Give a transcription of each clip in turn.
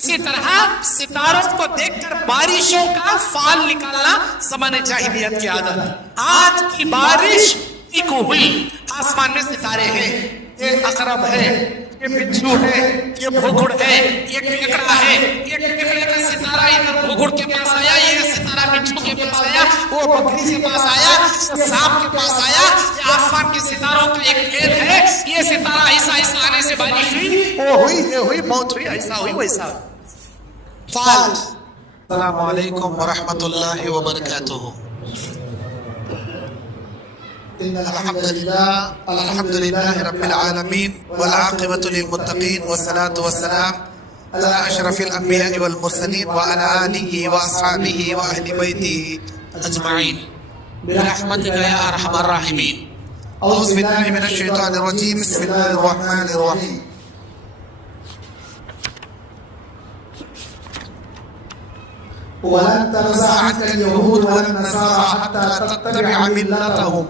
اسی طرح ستاروں کو دیکھ کر بارشوں کا فال نکالنا زمانے جاہلیت کی عادت. آج کی بارش کو ہوئی. آسمان میں ستارے ہیں، یہ عقرب ہے، یہ بچھو ہے، یہ بھوگڑ ہے، یہ کیکڑا ہے. یہ کیکڑے کا ستارہ ادھر بھوگڑ کے پاس آیا، یہ ستارہ بچھو کے پاس آیا، وہ بکری کے پاس آیا، یہ سانپ کے پاس آیا. یہ آسمان کے ستاروں کا ایک کھیل ہے. یہ ستارہ ایسا ایسا آنے سے بارش ہوئی، وہ ہوئی، یہ ہوئی، موت ہوئی، ایسا ہوئی ویسا. فال. السلام علیکم ورحمۃ اللہ وبرکاتہ. الحمد لله رب العالمين والعاقبة للمتقين والصلاة والسلام على أشرف الأنبياء والمرسلين وعلى آله وأصحابه وأهل بيته أجمعين برحمتك يا أرحم الراحمين. أعوذ بالله من الشيطان الرجيم. بسم الله الرحمن الرحيم. ولن ترضى عنك اليهود ولا النصارى حتى تتبع ملتهم.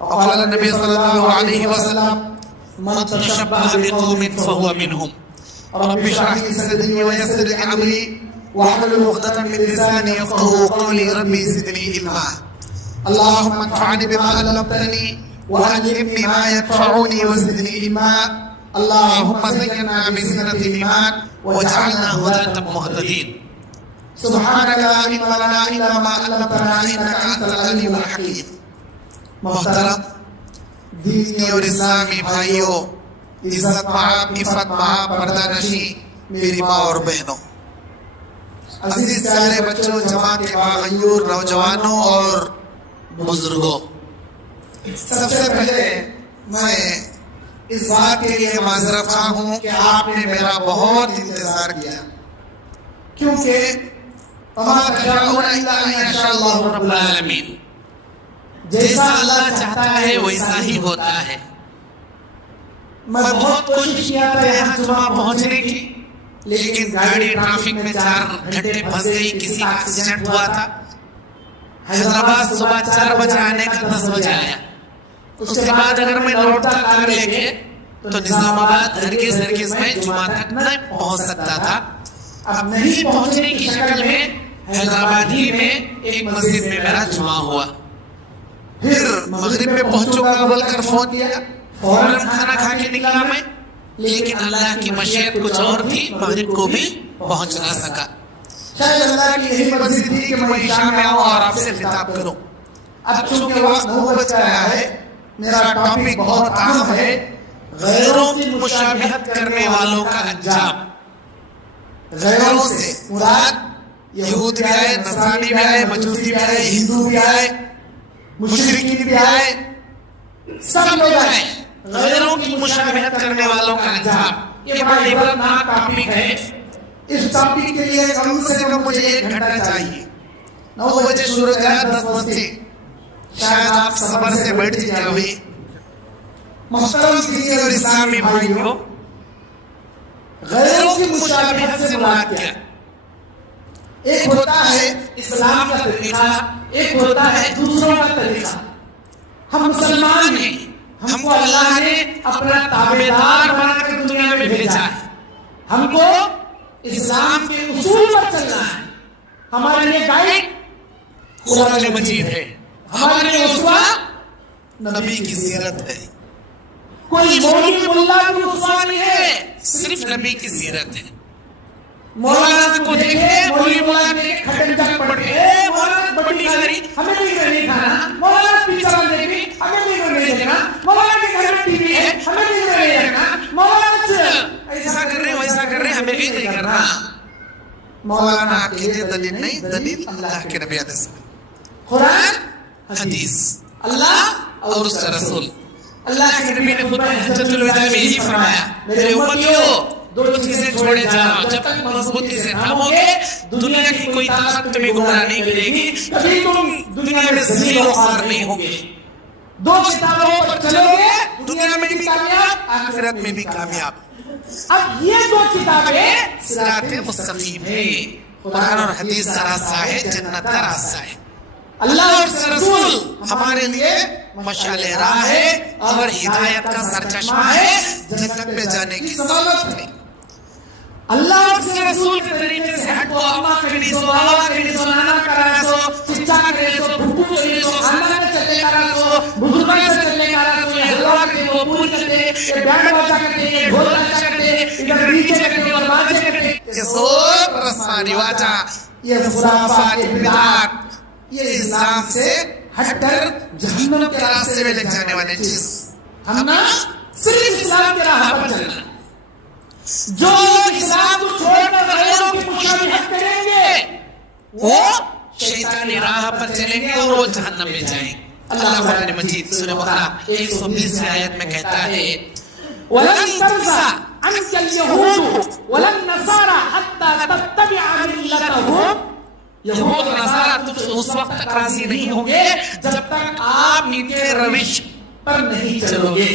وقال النبي صلى الله عليه وسلم من تشبه بقوم فهو منهم. رب اشرح لي صدري ويسر لي امري واحلل عقدة من لساني يفقهوا قولي. ربي زدني علما. اللهم انفعني بما علمتني وعلمني ما ينفعني وزدني علما. اللهم زينا بزينة الإيمان واجعلنا هداة مهتدين. سبحانك لا علم لنا إلا ما علمتنا إنك أنت العليم الحكيم. محترم دینی اور اسلامی بھائیوں، عزت مآب، عفت مآب، پردہ نشی میری ماں اور بہنوں، عزیز پیارے بچوں، جماعت کے باغیور، نوجوانوں اور بزرگوں، سب سے پہلے میں اس بات کے لیے معذرت خواہ ہوں کہ آپ نے میرا بہت انتظار کیا، کیونکہ وما تشاءون الا ان یشاء اللہ رب العالمین. جیسا اللہ چاہتا ہے ویسا ہی ہوتا ہے. میں بہت کوشش کیا تھا یہاں جمعہ پہنچنے کی، لیکن گاڑی ٹریفک میں 4 گھنٹے پھنس گئی. کسی کا ایکسیڈنٹ ہوا تھا. حیدرآباد صبح 4 بجے آنے کا 10 بجے آیا. اس کے بعد اگر میں لوٹتا کار لے کے تو نظام آباد ہرگز میں جمعہ تک نہیں پہنچ سکتا تھا. اب نہیں پہنچنے کی شکل میں حیدرآباد ہی میں ایک مسجد میں میرا جمعہ ہوا. پھر مغرب میں پہنچوں گا بول کر فون دیا، فوراً کھانا کھا کے نکلا میں، لیکن اللہ کی مشیت کچھ اور تھی، مغرب کو بھی پہنچ نہ سکا. شاید اللہ کی یہی مرضی تھی کہ میں عشاء میں آؤں اور آپ سے خطاب کروں. اب چونکہ وقت 9 بج گیا ہے، میرا ٹاپک بہت عام ہے، غیروں کی مشابہت کرنے والوں کا انجام. غیروں سے مراد یہود بھی آئے، نصرانی بھی آئے، مجوسی بھی آئے، ہندو بھی آئے، مشرکین بھی آئے، سب لوگ آئے. غیروں کی مشابہت کرنے والوں کا انجام. یہ بڑا عبرتناک ٹاپک ہے. اس ٹاپک کے لیے کم سے کم مجھے 1 گھنٹہ چاہیے. 9 بجے شروع کیا، 10 بجے شاید آپ صبر سے بیٹھ جائے. محترم دینی اور اسلامی بھائیوں، غیروں کی مشابہت سے مراد کیا؟ ایک ہوتا ہے اسلام کا طریقہ، ایک ہوتا ہے دوسروں کا طریقہ. ہم مسلمان ہیں، ہم کو اللہ نے اپنا تابعدار بنا کر دنیا میں بھیجا ہے. ہم کو اسلام کے اصول پر چلنا ہے. ہمارے لیے گائیڈ قرآن مجید ہے، ہمارے لیے اسوہ نبی کی سیرت ہے. کوئی مولوی ملا کی اسوہ نہیں ہے، صرف نبی کی سیرت ہے. مولانا کو دیکھے، مولوی مولانا دیکھے، کھٹن جگ پڑھ کے مولانا بڑی گھری ہمیں نہیں کھانا، مولانا پیچھا دیکھے ہمیں نہیں دیکھنا، مولانا کے گھر میں ٹی وی ہے ہمیں نہیں دیکھنا، مولانا ایسا کر رہے ویسا کر رہے ہمیں بھی نہیں کرنا. مولانا کے لیے دلیل نہیں، دلیل اللہ کے نبی علیہ السلام، قرآن حدیث، اللہ اور اس کا رسول. اللہ کے نبی نے خطبہ حجۃ الوداع میں یہی فرمایا، میرے امتیوں 2 چیزیں چھوڑے جانا، جب تک مضبوطی سے تھامو گے دنیا کی کوئی طاقت تمہیں گمراہ نہیں کرے گی، کبھی تم دنیا میں ذلیل و خوار نہیں ہوں گے. 2 کتابوں پر چلو گے، دنیا میں بھی کامیاب، آخرت میں بھی کامیاب. اب یہ 2 کتابیں صراط مستقیم ہے، قرآن اور حدیث کا راستہ ہے، جنت کا راستہ ہے. اللہ اور اس کا رسول ہمارے لیے مشعل راہ ہے اور ہدایت کا سرچشمہ ہے، جنت میں جانے کی ضمانت ہے. اللہ اور اس کے رسول کے طریقے سے ہٹ کو اما کری سو آوا کری سو نانا کرا سو چچا کرے سو بھوکو کری سو خاندان چلے کرا سو بزرگان سے چلے کرا سو یہ ہلوا کرتے وہ پور کرتے یہ بیان باجا کرتے یہ ڈھول باجا کرتے ادھر نیچے کرتے اور باجے کرتے یہ سب رسم رواجہ یہ خرافات بدعات یہ اسلام سے ہٹ کر جہنم کے راستے میں لے جانے والے چیز ہم نا صرف اسلام کے راہ پر چلنا جو لوگ اسلام کو چھوڑ کر غیروں کی مشابہت کریں گے وہ شیطانی راہ پر چلیں گے اور وہ جہنم میں جائیں گے اللہ قرآن مجید سورہ بقرہ 120 آیت میں کہتا ہے وَلَن تَرْضَىٰ عَنْكَ الْيَهُودُ وَلَن نَّصَارَىٰ حَتَّىٰ تَتَّبِعَ مِلَّتَهُمْ یہود و نصارہ تم سے اس وقت تک راضی نہیں ہوں گے جب تک آپ ان کے روش پر نہیں چلو گے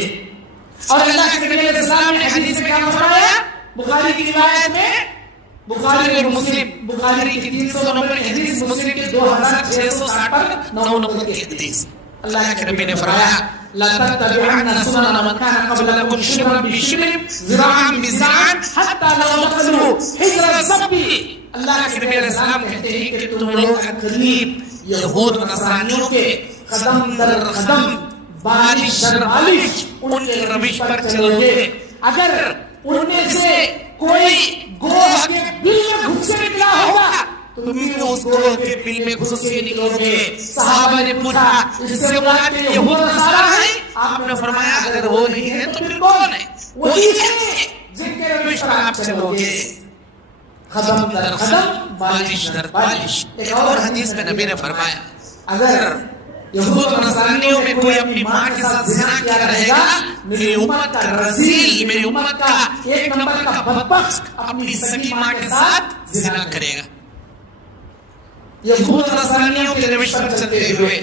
اور اللہ کے نبی علیہ السلام نے حدیث میں کیا فرمایا بخاری کی روایت میں بخاری اور مسلم بخاری کی 300 نمبر کی حدیث مسلم کی 2660 پر 9 نمبر کی حدیث اللہ کے نبی نے فرمایا لا تتبعن سنن من كان قبلكم شبرا بشبر ذراعا بذراع حتى لو دخلوا حجر الذئب اللہ کے نبی علیہ السلام کہتے ہیں کہ تم لوگ قریب یہود و نصرانیوں کے قدم در قدم بالش در بالش ان کے روش پر چلو گے اگر ان میں سے کوئی گوہ کے بل میں گھس کے نکلا ہوگا تم بھی اس گوہ کے بل میں گھس کے نکلو گے صحابہ نے پوچھا اس سے مراد یہود و نصارہ ہیں آپ نے فرمایا اگر وہ نہیں ہے تو پھر کون ہے وہی ہے جن کے روش پر آپ چلو گے قدم در قدم بالش در بالش ایک اور حدیث میں نبی نے فرمایا اگر یہود و نصرانیوں میں کوئی اپنی ماں کے ساتھ زنا کیا رہے گا میری امت کا رذیل میری امت کا ایک نمبر کا بدبخت اپنی سگی ماں کے ساتھ زنا کرے گا یہود و نصرانیوں کے روش پر چلتے ہوئے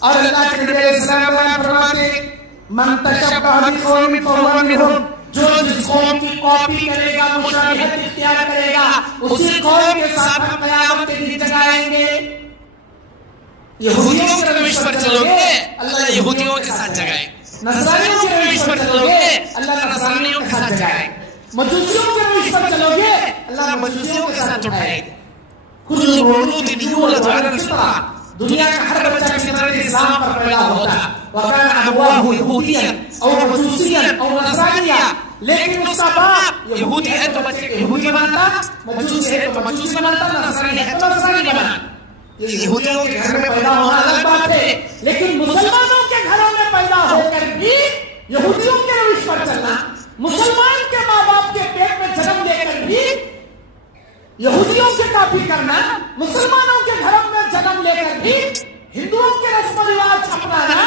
اور اللہ کے نبی علیہ السلام فرماتے من تشبہ بقوم فہو منہم جو جس قوم کی کاپی کرے گا مشابہت اختیار کرے گا اسی قوم کے ساتھ ہم قیامت کے دن جگائیں گے یہودیوں کے روش پر چلو گے اللہ یہودیوں کے ساتھ جگائے نصرانیوں کے روش پر چلو گے اللہ نصرانیوں کے ساتھ جگائے مجوسیوں کے روش پر چلو گے اللہ مجوسیوں کے ساتھ اٹھائے کل مولود یولد علی الفطرہ دنیا کا ہر بچہ فطرت اسلام پر پیدا ہوتا وَكَانَ أَبْوَاهُ يَهُودِيًّا أَوْ مَجُوسِيًّا أَوْ نَصْرَانِيًّا لیکن اس کا باپ یہودی ہے تو بچے یہودی بنتا مجوسی ہے تو مجوسی بنتا نصرانی ہے تو نصرانی بنتا یہ یہودیوں کے گھر میں پیدا ہونا الگ بات ہے لیکن مسلمانوں کے گھروں میں پیدا ہو کر بھی یہودیوں کے روش پر چلنا مسلمان کے ماں باپ کے پیٹ میں جنم دے کر بھی یہودیوں سے کاپی کرنا مسلمانوں کے گھروں میں جنم لے کر بھی ہندوؤں کے رسم و رواج اپنانا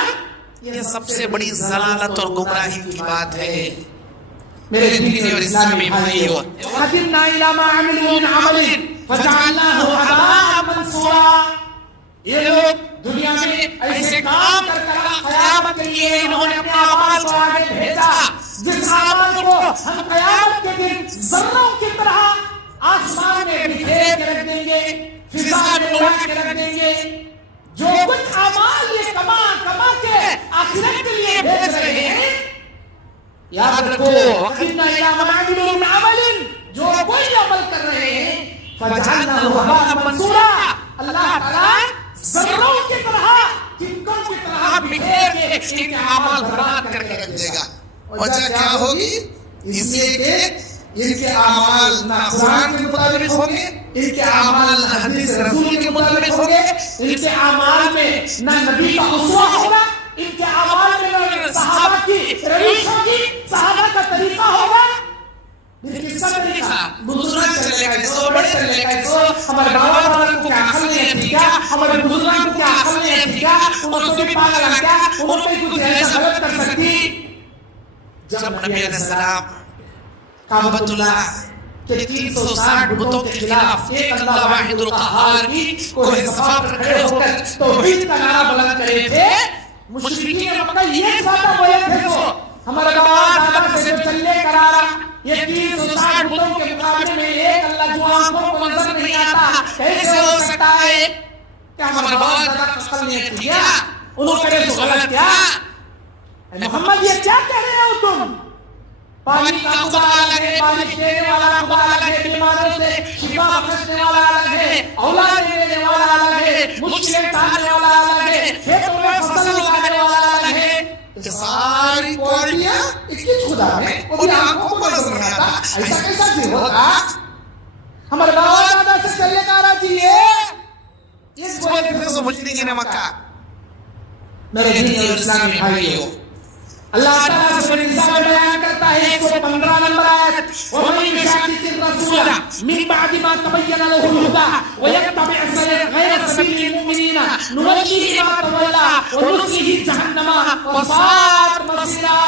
یہ سب سے بڑی ضلالت اور گمراہی کی بات ہے میرے دینی اور اسلامی بھائیوں وَقَدِمْنَا إِلَىٰ مَا عَمِلُوا مِنْ عَمَلٍ فَجَعَلْنَاهُ هَبَاءً مَنْثُورًا یہ لوگ دنیا میں ایسے کام کر کر قیامت کے لیے انہوں نے اپنے اعمال کو آگے بھیجا جس اعمال کو ہم قیامت کے دن ذروں کی طرح آسمان میں بکھیر کے رکھ دیں گے فضا میں اڑا کے رکھ دیں گے جو کچھ اعمال یہ کما کے آخرت کے لیے بھیج رہے ہیں یاد رکھو وَقِدْنَا إِلَىٰ مَا عَمِلُوا مِنْ عَمَلٍ جو کوئی عمل کر رہے ہیں فَجَعَلْنَاهُ هَبَاءً مَنْثُورًا اللہ تعالیٰ ذروں کی طرح تنکوں کی طرح بکھیر کے ان کے اعمال برباد کر کے رکھ دے گا وجہ کیا ہوگی اس لیے کہ ان کے اعمال نہ قرآن کے مطابق ہوں گے ان کے اعمال نہ حدیث رسول کے مطابق ہوں گے ان کے اعمال میں نہ نبی کا اسوہ ہوگا ان کے اعمال میں نہ صحابہ کی روش ہوگی صحابہ کا طریقہ ہوگا کس کا طریقہ بزرگ چلے گا جسو بڑے چلے گا جسو ہمارے بابا بابا کو کیا عقل نہیں ہے کیا ہمارے بزرگوں کو کیا عقل نہیں ہے کیا انہوں سے بھی پاگل ہے کیا انہوں پہ کچھ ایسا غلط کر سکتی جب نبی علیہ السلام کعبۃ اللہ کے 360 بتوں کے خلاف ایک اللہ واحد القہار کی کوہ صفا پر کھڑے ہو کر توحید کا نعرہ بلند کرے تھے مشرکین مکہ یہ ساتھ بولے تھے تو ہمارا باپ دادا سے چلے کرارا یہ 360 بتوں کے مقابلے میں ایک اللہ جو آنکھوں کو نظر نہیں آتا کیسے ہو سکتا ہے کہ ہمارا باپ دادا کا عقل نہیں کیا انہوں کرے تو غلط کیا محمد یہ کیا کہہ رہے ہو تم پانی کا خدا الگ ہے بارش دینے والا خدا الگ ہے بیماروں سے رکھنے والا الگ ہے، اولاد دینے والا الگ ہے، مشکلیں ٹالنے والا الگ ہے، کھیتوں میں فصل اگانے والا الگ ہے. یہ ساری کوالٹیاں ایک ہی خدا میں اور آنکھوں کو نظر نہیں آتا. ایسا کیسا بھی ہوگا؟ ہمارے باپ دادا سے چلے گا راجی یہ بولے تھے سو مجھے نے مکہ. میرے دینی اور اسلامی بھائیوں، اللہ تعالیٰ سورہ نساء میں بیان کرتا ہے 115 نمبر آیت، وَمَن يُشَاقِقِ الرَّسُولَ مِن بَعْدِ مَا تَبَيَّنَ لَهُ الْهُدَىٰ وَيَتَّبِعْ غَيْرَ سَبِيلِ الْمُؤْمِنِينَ نُوَلِّهِ مَا تَوَلَّىٰ وَنُصْلِهِ جَهَنَّمَ وَسَاءَتْ مَصِيرًا.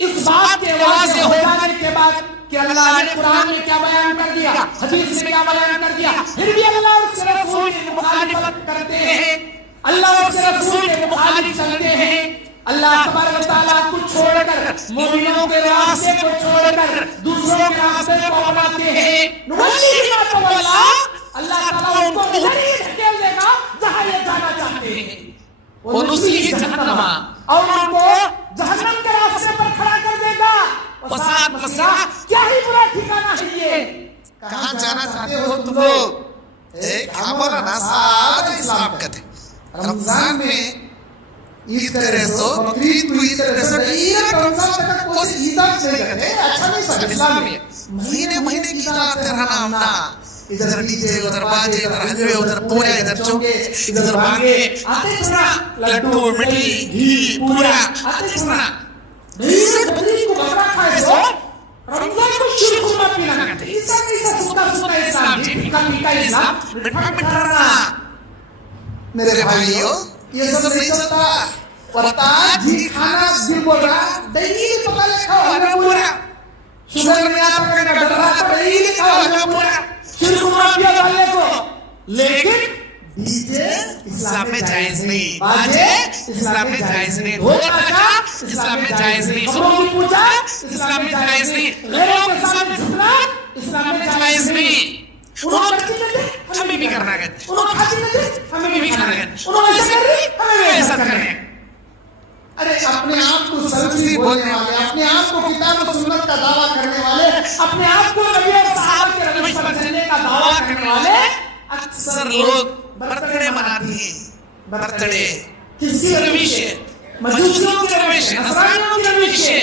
اس بات کے واضح ہو جانے کے بعد کہ اللہ نے قرآن میں کیا بیان کر دیا، حدیث میں کیا بیان کر دیا، پھر بھی اللہ اور اس کے رسول کی مخالفت کرتے ہیں، اللہ اور اس کے رسول کے مخالف چلتے ہیں. اللہ تبارک و تعالیٰ کو چھوڑ کر، مومنوں کے راستے کو چھوڑ کر دوسروں کے راستے کو اپناتے ہیں. نُوَلِّهِ مَا تَوَلَّىٰ، اللہ تعالیٰ ان کو ادھر ہی دھکیل دے گا جہاں یہ جانا چاہتے ہیں. وَنُصْلِهِ جَهَنَّمَ، اور ان کو جہنم کے راستے پر کھڑا کر دے گا. وَسَاءَتْ مَصِيرًا، کیا ہی برا ٹھکانہ ہے یہ. کہاں جانا چاہتے ہو تم لوگ؟ کیا بولا نا سادہ اسلام کا تھے. رمضان میں عید کرے سو، بقرعید کو عید کرے سو، عید رمضان تک کوئی عیدہ نہیں کرتے. اچھا نہیں سب اسلام میں مہینے مہینے کی عیدہ آتے رہنا ہمنا. ادھر ڈیجے، ادھر باجے، ادھر حلوے، ادھر پورے، ادھر چوکے، ادھر بانگے آتے سنا، لڈو، مٹھی، گھی، پورا آتے سنا. عید بقرعید کو بکرا کھائے سو، رمضان کو شیر خورما پینا کرتے. ایسا کیسا سکتا سکتا اسلام جی، میٹھا میٹھا اسلام، میٹھا میٹھا رہنا. میرے بھائیوں یہ سب نہیں چلتا. پتا جی کھانا دل بول رہا، دہی پکا لے کھاؤ حلوہ پورا. شوگر میں آپ کا ڈر رہا تو دہی کھاؤ حلوہ پورا. شیر خورما پیا والے کو. لیکن ڈیجے اسلام میں جائز نہیں، باجے اسلام میں جائز نہیں، ڈھول بجا اسلام میں جائز نہیں، خبروں کی پوجا اسلام میں جائز نہیں، غیروں کے سامنے جھکنا اسلام میں جائز نہیں. انہوں نے ہمیں بھی کرنا ہے، انہوں نے کھاتی نہیں ہمیں بھی کرنا ہے، انہوں نے ایسا کری ہمیں بھی ایسا کرنا ہے. ارے اپنے آپ کو سلفی بولنے والے، اپنے آپ کو کتاب و سنت کا دعویٰ کرنے والے، اپنے آپ کو نبی اور صحابہ کے روش پر چلنے کا دعویٰ کرنے والے اکثر لوگ برتھڈے مناتے ہیں. برتھڈے کس کی روش ہے؟ مجوسیوں کی روش ہے، نصرانیوں کی روش ہے،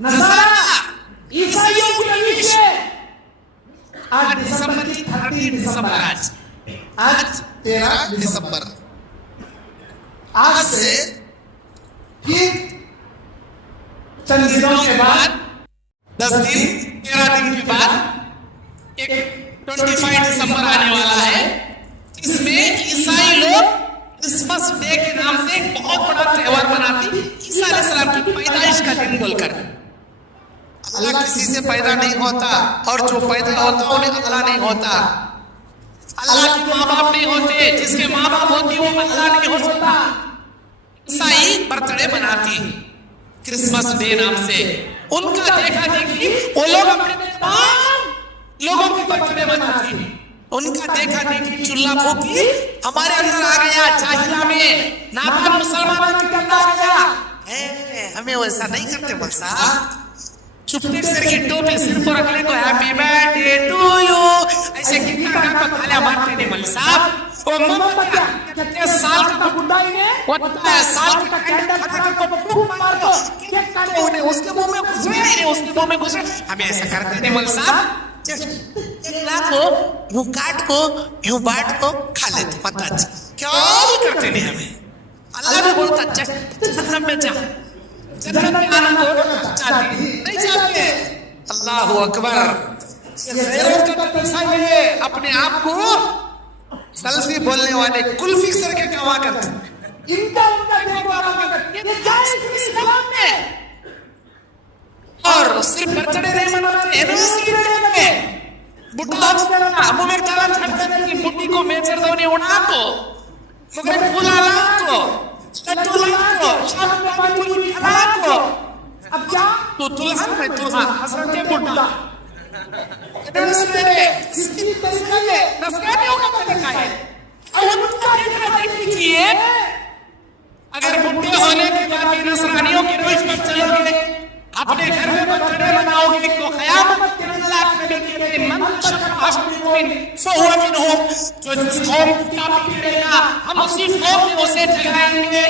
نصارہ عیسائیوں کی روش ہے. آج دسمبر کی 13 دسمبر، آج 13 دسمبر، آج سے پھر چند دنوں کے بعد 10 دن 13 دن کے بعد ایک 25 دسمبر آنے والا ہے. اس میں عیسائی لوگ کرسمس ڈے کے نام سے ایک بہت بڑا تہوار مناتے ہیں، عیسیٰ علیہ السلام کی پیدائش کا دن بول کر. اللہ کسی سے پیدا نہیں ہوتا اور جو پیدا ہوتا انہیں اللہ نہیں ہوتا. اللہ کے ماں باپ نہیں ہوتے، جس کے ماں باپ ہوتے وہ اللہ نہیں ہوتا. عیسائی برتھڈے مناتی کرسمس ڈے نام سے. ان کا دیکھا دیکھی وہ لوگ اپنے تمام لوگوں کے برتھڈے مناتی. ان کا دیکھا دیکھی چولہا پھونکی ہمارے اندر آ گیا. جاہلہ میں نادان مسلمانوں کے اندر آ گیا. ہمیں ویسا نہیں کرتے مول صاحب. چھپتے سر کی ٹوپی سر پر رکھ لے تو happy birthday to you ایسے کتنا کا تو تھالیاں مارتے نہیں مول صاحب. وہ محمد کتنے سال کا بڈھا ہی ہے، وہ 10 سال کا کینڈل کھا کو پھونک مار دو کیک کاٹے انہیں اس کے منہ میں گھسے نہیں، اس کے منہ میں گھسے. ہمیں ایسا کرتے نہیں مول صاحب. کو یوں کاٹ کو یوں بانٹ کو کھا لیتے پتہ جی کیا بھی کرتے نہیں. ہمیں اللہ بھی بولتا جہنم میں جا، جہنم میں آنا کو چاہتے نہیں چاہتے. اللہ اکبر. یہ غیرت کا تقاضا ہے. اپنے آپ کو سلفی بولنے والے کلفی سر کے کما کرتے ان کا دیکھو یہ جائز اسلام میں. اور صرف برتھڈے نہیں مناتے، اینیورسری مناتے. بڈھا ابو میں تالا چھڑتے ہیں کہ بڈھی کو میچر دونی اڑا کو مگر پھولا لا کو لٹو لا کو شام میں پانی پوری کھلا کو. اب کیا تو دلہن میں دلہن حضرت بڈھا اینیورسری کس کی طریقہ ہے؟ نصرانیوں کا طریقہ ہے. اور ان کا دیکھا دیکھیے اگر بڈھے ہونے کے بعد نصرانیوں کی روش پر چلو گے، اپنے گھر میں برتھڈے مناؤ گے تو قیامت کے دن اللہ کے نبی کہتے ہیں من تشبہ بقوم فہو منہم، جو جس قوم کی کاپی کرے گا ہم اسی قوم میں اسے ٹھہرائیں گے،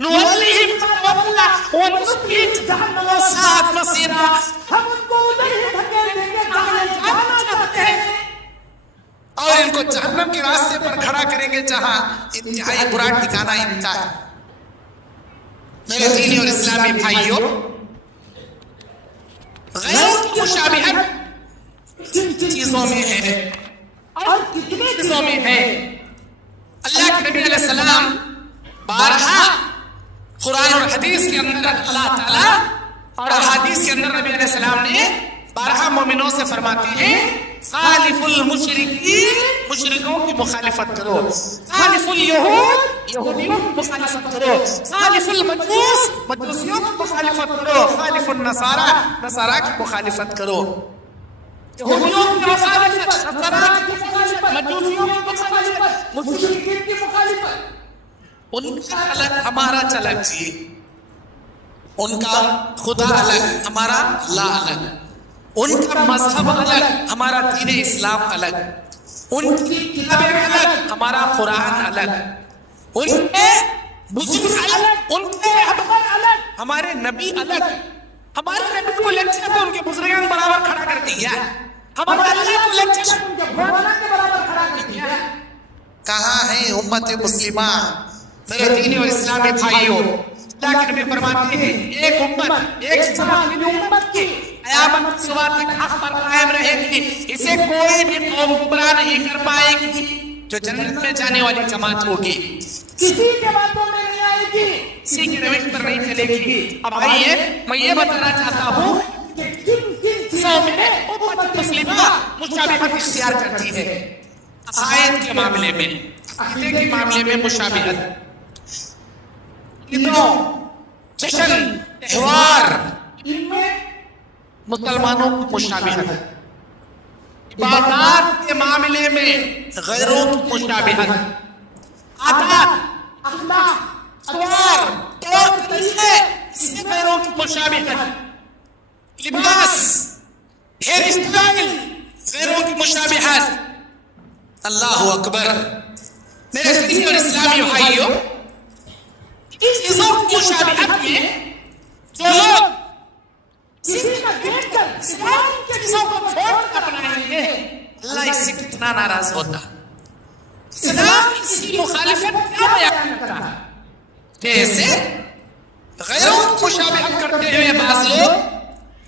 نولیہ ما تولى ونصلیہ جہنم وساءت مصیرا، ہم ان کو ادھر ہی دھکیل دیں گے جہاں جانا چاہتے ہیں، اور ان کو جہنم کے راستے پر کھڑا کریں گے جہاں انتہائی برا ٹھکانہ انتا ہے۔ میرے دینی اور اسلامی بھائیوں، غیروں کی مشابہت کن چیزوں میں ہے اور کتنے چیزوں میں ہے؟ اللہ کے نبی علیہ السلام بارہا قرآن اور حدیث کے اندر اللہ تعالیٰ اور حدیث کے اندر نبی علیہ السلام نے بارہا مومنوں سے فرماتے ہیں خالف المشرکین، مشرکوں کی مخالفت کرو، خالف الیہود، یہودیوں کی مخالفت کرو، خالف المجوس، مجوسیوں کی مخالفت کرو، خالف النصارہ، نصارہ کی مخالفت کرو، یہودیوں کی مخالفت، نصارہ کی مخالفت، مجوسیوں کی مخالفت، مشرکین کی مخالفت، ان کا الگ ہمارا الگ چاہیے، ان کا خدا الگ ہمارا اللہ الگ، ان کا مذہب الگ ہمارا دین اسلام الگ، ان کی کتابیں الگ ہمارا قرآن الگ، ان کے بزرگ الگ، ان کے رہبر الگ، ہمارے نبی الگ، ہمارے نبی کو لیکچر کو ان کے بزرگان برابر کھڑا کر دیا، ہمارے اللہ کو لیکچر ان کے بزرگان کے برابر کھڑا کر دیا۔ کہاں ہے امت مسلمہ؟ میرے دینی اور اسلامی بھائیوں، اللہ کے نبی فرماتے ہیں ایک امت، ایک جماعت کی امت کی قیامت کی صبح تک حق پر قائم رہے گی، اسے کوئی بھی قوم گمراہ نہیں کر پائے گی، جو جنت میں جانے والی جماعت ہوگی، کسی کے باتوں میں نہیں آئے گی، کسی کی روش پر نہیں چلے گی۔ اب آئیے میں یہ بتانا چاہتا ہوں کہ کن کن چیزوں میں امت مسلمہ مشابہت اختیار کرتی ہے۔ عقائد کے معاملے میں، عقیدے کے معاملے میں مشابہت، عیدوں، جشن، تہوار، ان میں مسلمانوں کی مشابہت، عبادات کے معاملے میں غیروں کی مشابہت، عادات، اخلاق، اطوار، طور طریقے، اس میں غیروں کی مشابہت، لباس، ہیئر اسٹائل، غیروں کی مشابہت۔ اللہ اکبر! میرے دینی اور اسلامی بھائیوں، ان چیزوں کی مشابہت میں جو لوگ کسی کا دیکھ کر اسلام کی چیزوں کو چھوڑ کر اپنائیں گے، اللہ اس سے کتنا ناراض ہوتا۔ اسلام اس کی مخالفت کیا بیان کرتا ہے؟ جیسے غیروں کی مشابہت کرتے ہوئے بعض لوگ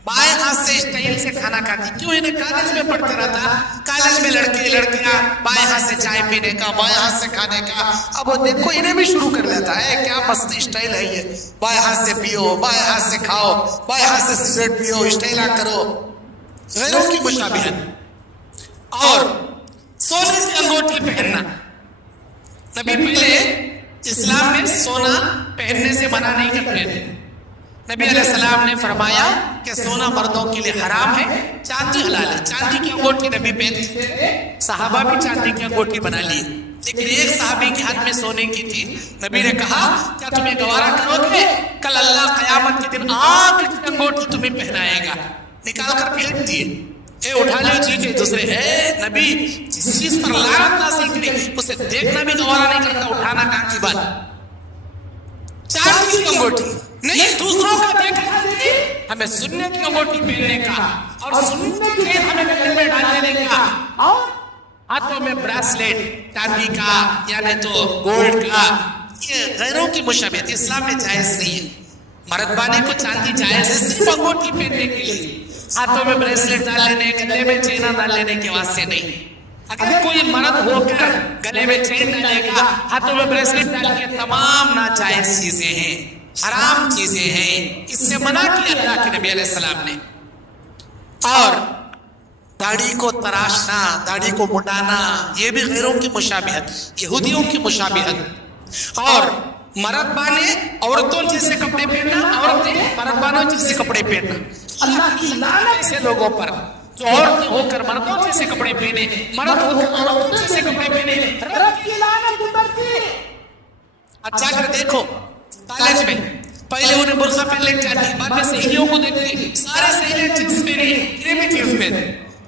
بائیں ہاتھ سے اسٹائل سے کھانا کھاتی، کیوں؟ انہیں کالج میں پڑھتے رہتا، کالج میں لڑکے لڑکیاں بائیں ہاتھ سے چائے پینے کا، بائیں ہاتھ سے کھانے کا، اب وہ دیکھو انہیں بھی شروع کر لیتا ہے، کیا مست اسٹائل ہے یہ، بائیں ہاتھ سے پیو، بائیں ہاتھ سے کھاؤ، بائیں ہاتھ سے سگریٹ پیو، اسٹائلہ کرو، غیروں کی مشابہت۔ اور سونے کی انگوٹھی پہننا، نبی پہلے اسلام میں سونا پہننے سے منع نہیں کرتے تھے، نبی علیہ السلام نے فرمایا کہ سونا مردوں کے لیے حرام ہے، چاندی حلال ہے۔ چاندی کی انگوٹھی نبی پہنتے تھے، صحابہ بھی چاندی کی انگوٹھی بنا لی، لیکن ایک صحابی کے ہاتھ میں سونے کی تھی، نبی نے کہا کیا تمہیں گوارا کرو گے؟ کل اللہ قیامت کے دن آگ کی انگوٹھی تمہیں پہنائے گا، نکال کر پھینک دیے، اے اٹھا لو جی کے دوسرے، اے نبی جس چیز پر لعنت نازل کری اسے دیکھنا بھی گوارا نہیں کرتا، اٹھانا کہاں کی بات؟ چاندی کی انگوٹھی نہیں، دوسروں کا دیکھنا نہیں، ہمیں سننے کی انگوٹھی پہننے کا، اور سننے کی ہمیں گلے میں ڈال دینے کا، اور ہاتھوں میں براسلیٹ چاندی کا یعنی تو گولڈ کا، یہ غیروں کی مشابہت اسلام میں جائز نہیں ہے۔ مرد بانے کو چاندی جائز ہے صرف انگوٹھی پہننے کے لیے، ہاتھوں میں بریسلیٹ ڈال لینے، گلے میں چینہ ڈال لینے کے واسطے نہیں۔ اگر کوئی مرد ہو کر گلے میں چین ڈالے گا، ہاتھوں میں بریسلیٹ ڈال کے، تمام ناجائز چیزیں ہیں، حرام چیزیں ہیں، اس سے منع کیا اللہ کے نبی علیہ السلام نے۔ اور داڑھی کو تراشنا، داڑھی کو مڈانا، یہ بھی غیروں کی مشابہت، یہودیوں کی مشابہت۔ اور مرد بانے عورتوں جیسے کپڑے پہننا، عورتیں مرد بانوں جیسے کپڑے پہننا، اللہ کی لعنت ایسے لوگوں پر جو عورتیں ہو کر مردوں جیسے کپڑے پہنے، مرد ہو کر عورتوں جیسے کپڑے پہنے، رب کی لعنت اترتی ہے۔ اچھا کر دیکھو کالج میں پہلے انہیں برقع پہن لے جاتی، بعد میں سہیلیوں کو دیکھتی، سارے سہیلیاں جینس پہنی، انہیں بھی جینس پہن،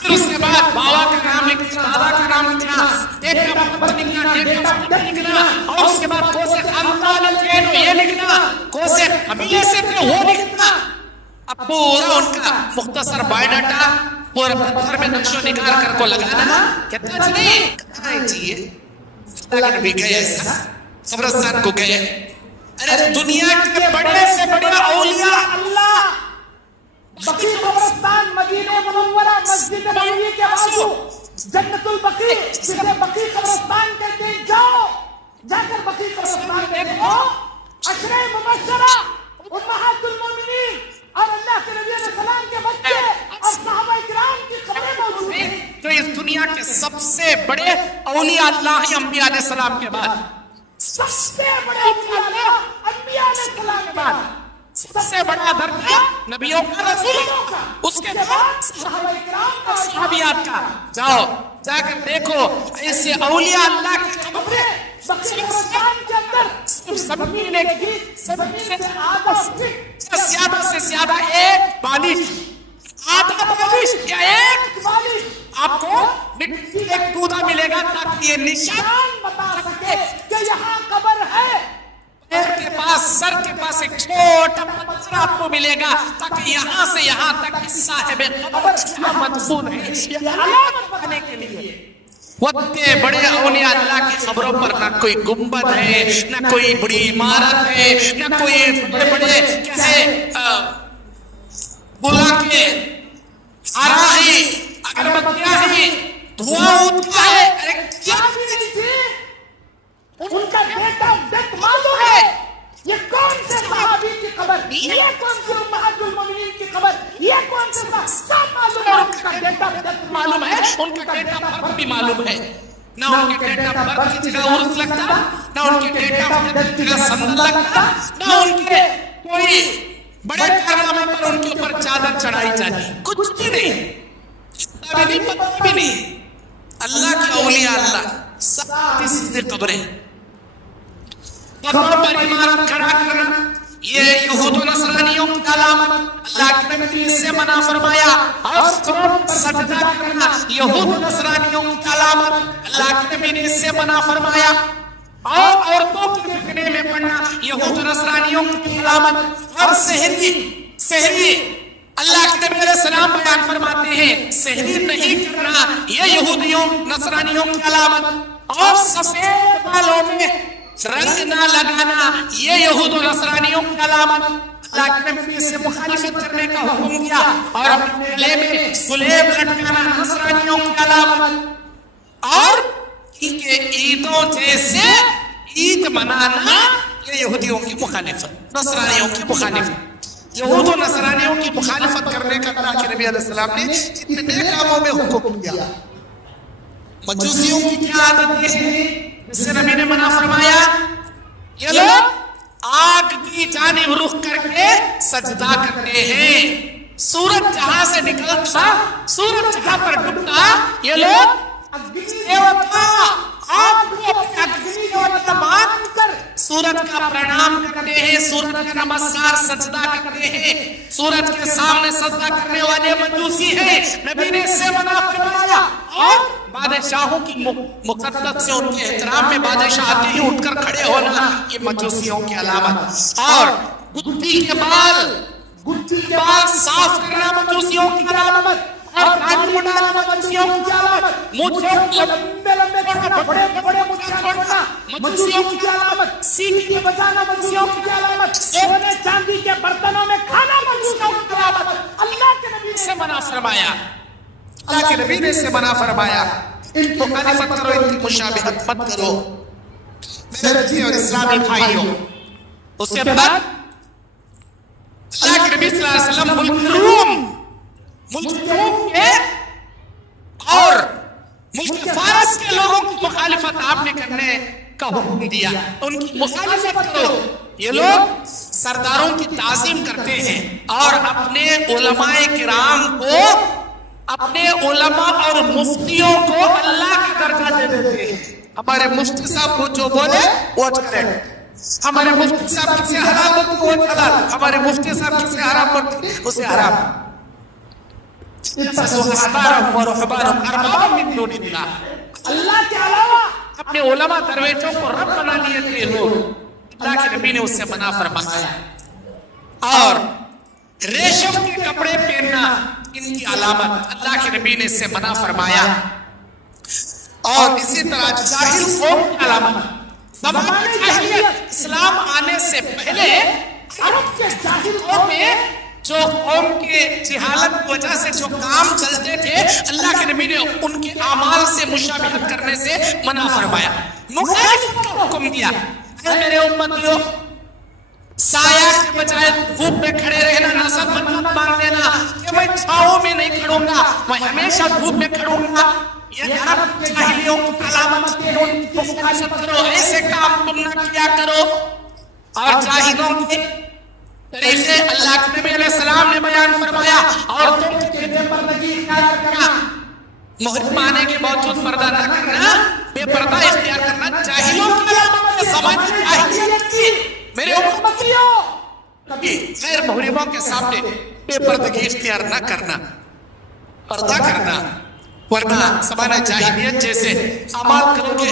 پھر اس کے بعد بابا کا نام لکھنا، دادا کا نام لکھنا، ڈیٹ آف برتھ لکھنا، ڈیٹ آف ڈیتھ لکھنا، اور اس کے بعد کون سے خاندان تھے یہ لکھنا، کون سے قبیلے سے تھے وہ لکھنا. اب پورا ان کا مختصر بایو ڈاٹا پورا پتھر میں نقش و نگار کر کو لگانا. کہتا جی نہیں کہاں چاہیے اللہ کے نبی گئے ایسا قبرستان کو گئے. ارے دنیا کے بڑے سے بڑے اولیاء اللہ بقیع قبرستان مدینہ منورہ مسجد نبوی کے بازو جنت البقیع جسے بقیع قبرستان کہتے ہیں، جاؤ جا کر بقیع قبرستان دیکھو. عشرہ مبشرہ امہات المومنین اور اللہ کے نبی علیہ السلام کے بچے اور صحابہ کرام کی قبریں موجود ہیں جو اس دنیا کے سب سے بڑے اولیاء اللہ ہیں انبیاء علیہ السلام کے بعد. سب سے بڑے اولیاء اللہ انبیاء علیہ السلام کے بعد سب سے بڑا درجہ نبیوں کا، رسولوں کا، اس کے بعد صحابہ کرام کا، صحابیات کا. جاؤ جا کر دیکھو ایسے اولیاء اللہ کی قبریں بقیع قبرستان کے اندر زمین کی زمین سے آدھا فٹ زیادہ سے زیادہ ایک بالش، آدھا بالش یا ایک بالش آپ کو مٹی ایک دودھا ملے گا تاکہ یہ نشان بتا سکے کہ یہاں قبر ہے. پیر کے پاس، سر کے پاس ایک چھوٹا پتھر آپ کو ملے گا تاکہ یہاں سے یہاں تک صاحب قبر کہاں مدفون ہے یہ علامت بتانے کے لیے. وقتے بڑے اولیاء اللہ کی قبروں پر نہ کوئی گنبد ہے، نہ کوئی بڑی عمارت ہے، نہ کوئی بڑے بڑے کیا ہے بولا کے آراہی اگربتیاں ہیں، دھواں اٹھتا ہے. ارے کیا ان کا ڈیٹ آف ڈیتھ معلوم ہے. یہ کون سے صحابی کی قبر، یہ کون سے امہات المومنین کی قبر، یہ کون سے سب معلوم ہے. ان کا ڈیٹ آف ڈیتھ معلوم ہے، ان کا ڈیٹ آف برتھ بھی معلوم ہے. نہ ان کے ڈیٹ آف برتھ کی جگہ عرس لگتا، نہ ان کے ڈیٹ آف ڈیتھ کی جگہ سند لگتا، نہ ان کے کوئی بڑے کارنامے پر ان کے اوپر چادر چڑھائی جاتی، کچھ بھی نہیں، پتہ بھی نہیں، پتہ بھی نہیں. اللہ کے اولیاء اللہ سب سیدھے قبریں. قبروں پر عمارت کھڑا کرنا یہ یہود و نصرانیوں کی علامت، اللہ کے نبی نے اس سے منع فرمایا. اور سجدہ کرنا یہود و نصرانیوں کی علامت، اللہ کے نبی نے اس سے منع فرمایا. اور عورتوں کے فتنے میں پڑنا یہود و نصرانیوں کی علامت. اور سحری اللہ کے نبی علیہ السلام بیان فرماتے ہیں سحری نہیں کرنا یہ یہودیوں نصرانیوں کی علامت. اور سفید بالوں میں رنگ نہ لگانا یہ یہود و نصرانیوں کی علامت. اللہ کے نبی سے مخالفت کرنے کا حکم دیا. اور اپنے گلے میں سلیب لٹکانا نصرانیوں کی علامت. اور ان کے عیدوں جیسے عید منانا یہ یہودیوں کی مخالفت، نصرانیوں کی مخالفت. یہود و نصرانیوں کی مخالفت کرنے کا اللہ کے نبی علیہ السلام نے اتنے کاموں میں حکم دیا. مجوسیوں کی کیا عادت ہے جس سے نبی نے منع فرمایا؟ یہ لوگ آگ کی جانب رخ کر کے سجدہ کرتے ہیں. سورج جہاں سے نکلتا، سورج جہاں پر ڈوبتا یہ لوگ دیوتا آگ کو اگنی دیوتا مان کر سورج کا پرنام کرتے ہیں، سورج کا نمسکار سجدہ کرتے ہیں. سورج کے سامنے سجدہ کرنے والے مجوسی ہیں، نبی نے اس سے منع فرمایا. اور بادشاہوں کی مقدس سے ان کے احترام میں بادشاہ آتے ہی اٹھ کر کھڑے ہونا یہ مجوسیوں کی علامت. اور گدی کے بال صاف کرنا مجوسیوں کی علامت. اور داڑھی مڈانا مجوسیوں کی علامت. مجھے لمبے لمبے کرنا، بڑے بڑے مجھے چھوڑنا مجوسیوں کی علامت. سیٹی بجانا مجوسیوں کی علامت. سونے چاندی کے برتنوں میں کھانا مجوسیوں کی علامت. اللہ کے نبی سے منع فرمایا، اللہ کے نبی نے اس سے منع فرمایا. ان کو مخالفت کرو، ان کی مشابہت مت کرو میرے جی اور اسلامی بھائیوں. اس کے بعد اللہ کے نبی صلی اللہ علیہ وسلم ملک روم کے اور ملک فارس کے لوگوں کی مخالفت آپ نے کرنے کا حکم دیا. ان کی مخالفت کرو. یہ لوگ سرداروں کی تعظیم کرتے ہیں اور اپنے علماء کرام کو، اپنے علماء اور مفتیوں کو اللہ کا درجہ دے دیتے ہیں. ہمارے مفتی صاحب کو جو بولے وہ کریکٹ، ہمارے مفتی صاحب کسی حرام بولتے وہ حلال، ہمارے مفتی صاحب کسی حرام بولتے اسے حرام. اتخذوا احبارهم ورهبانهم اربابا من دون اللہ، اللہ کے علاوہ اپنے علماء درویشوں کو رب بنا لیے تھے لوگ، اللہ کے نبی نے اس سے منع فرمایا۔ اور ریشم کے کپڑے پہننا ان کی علامت، اللہ کے نبی نے اس سے منع فرمایا۔ اور اسی طرح جاہل قوم کی علامت، زمانہ جاہلیت، اسلام آنے سے پہلے عرب کے جاہل قوم میں جو قوم کے جہالت کی وجہ سے جو کام چلتے تھے، اللہ کے نبی نے ان کے اعمال سے مشابہت کرنے سے منع فرمایا، مخالفت کا حکم دیا۔ اے میرے امتیوں، سایہ کے بجائے دھوپ میں کھڑے رہنا، نظر منت مان لینا کہ میں چھاؤں میں نہیں کھڑوں گا، میں ہمیشہ دھوپ میں کھڑوں گا، یہ عرب جاہلیوں کی علامت کرو، ایسے کام تم نہ کیا کرو۔ اور جاہلوں کے طریقے اللہ کے نبی علیہ السلام نے بیان فرمایا، اور تم بے پردگی اختیار کرنا، محرم آنے کے باوجود پردہ نہ کرنا، بے پردہ اختیار کرنا جاہلوں کی علامت ہے، زمانہ جاہلیت کی۔ میرے امتیوں کبھی غیر محرموں کے سامنے بے پردگی اختیار نہ کرنا، پردہ کرنا، ورنہ زمانہ جاہلیت جیسے اعمال کرو گے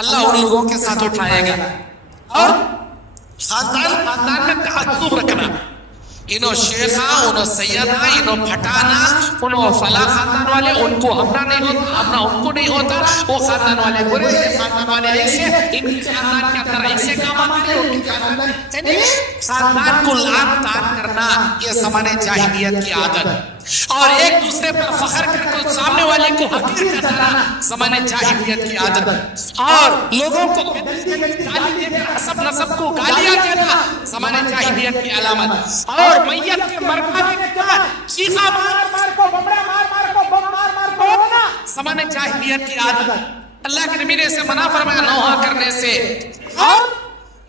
اللہ ان لوگوں کے ساتھ اٹھائے گا۔ اور خاندان میں تعصب رکھنا، انہوں شیخہ، انہوں سیدہ، انہوں پھٹانا، انہوں فلاں خاندان والے، ان کو اپنا نہیں ہوتا، اپنا ان کو نہیں ہوتا، وہ خاندان والے برے، یہ خاندان والے ایسے، ان کے خاندان کے اندر ایسے کام آتے ہیں، ان کے خاندان کو لعن طعن کرنا، یہ زمانے جاہلیت کی عادت۔ اور ایک دوسرے پر فخر کر کے سامنے والے کو حقیر کرنا، زمانے جاہلیت کی عادت۔ اور لوگوں کو گالی دے کر حسب نسب کو گالیاں دینا، زمانے جاہلیت کی علامت۔ اور میت کے مرنے کے بعد چیخا مار کو بمڑا مار کو ہونا، زمانے جاہلیت کی عادت۔ اللہ کے نبی نے اسے منع فرمایا نوحہ کرنے سے۔ اور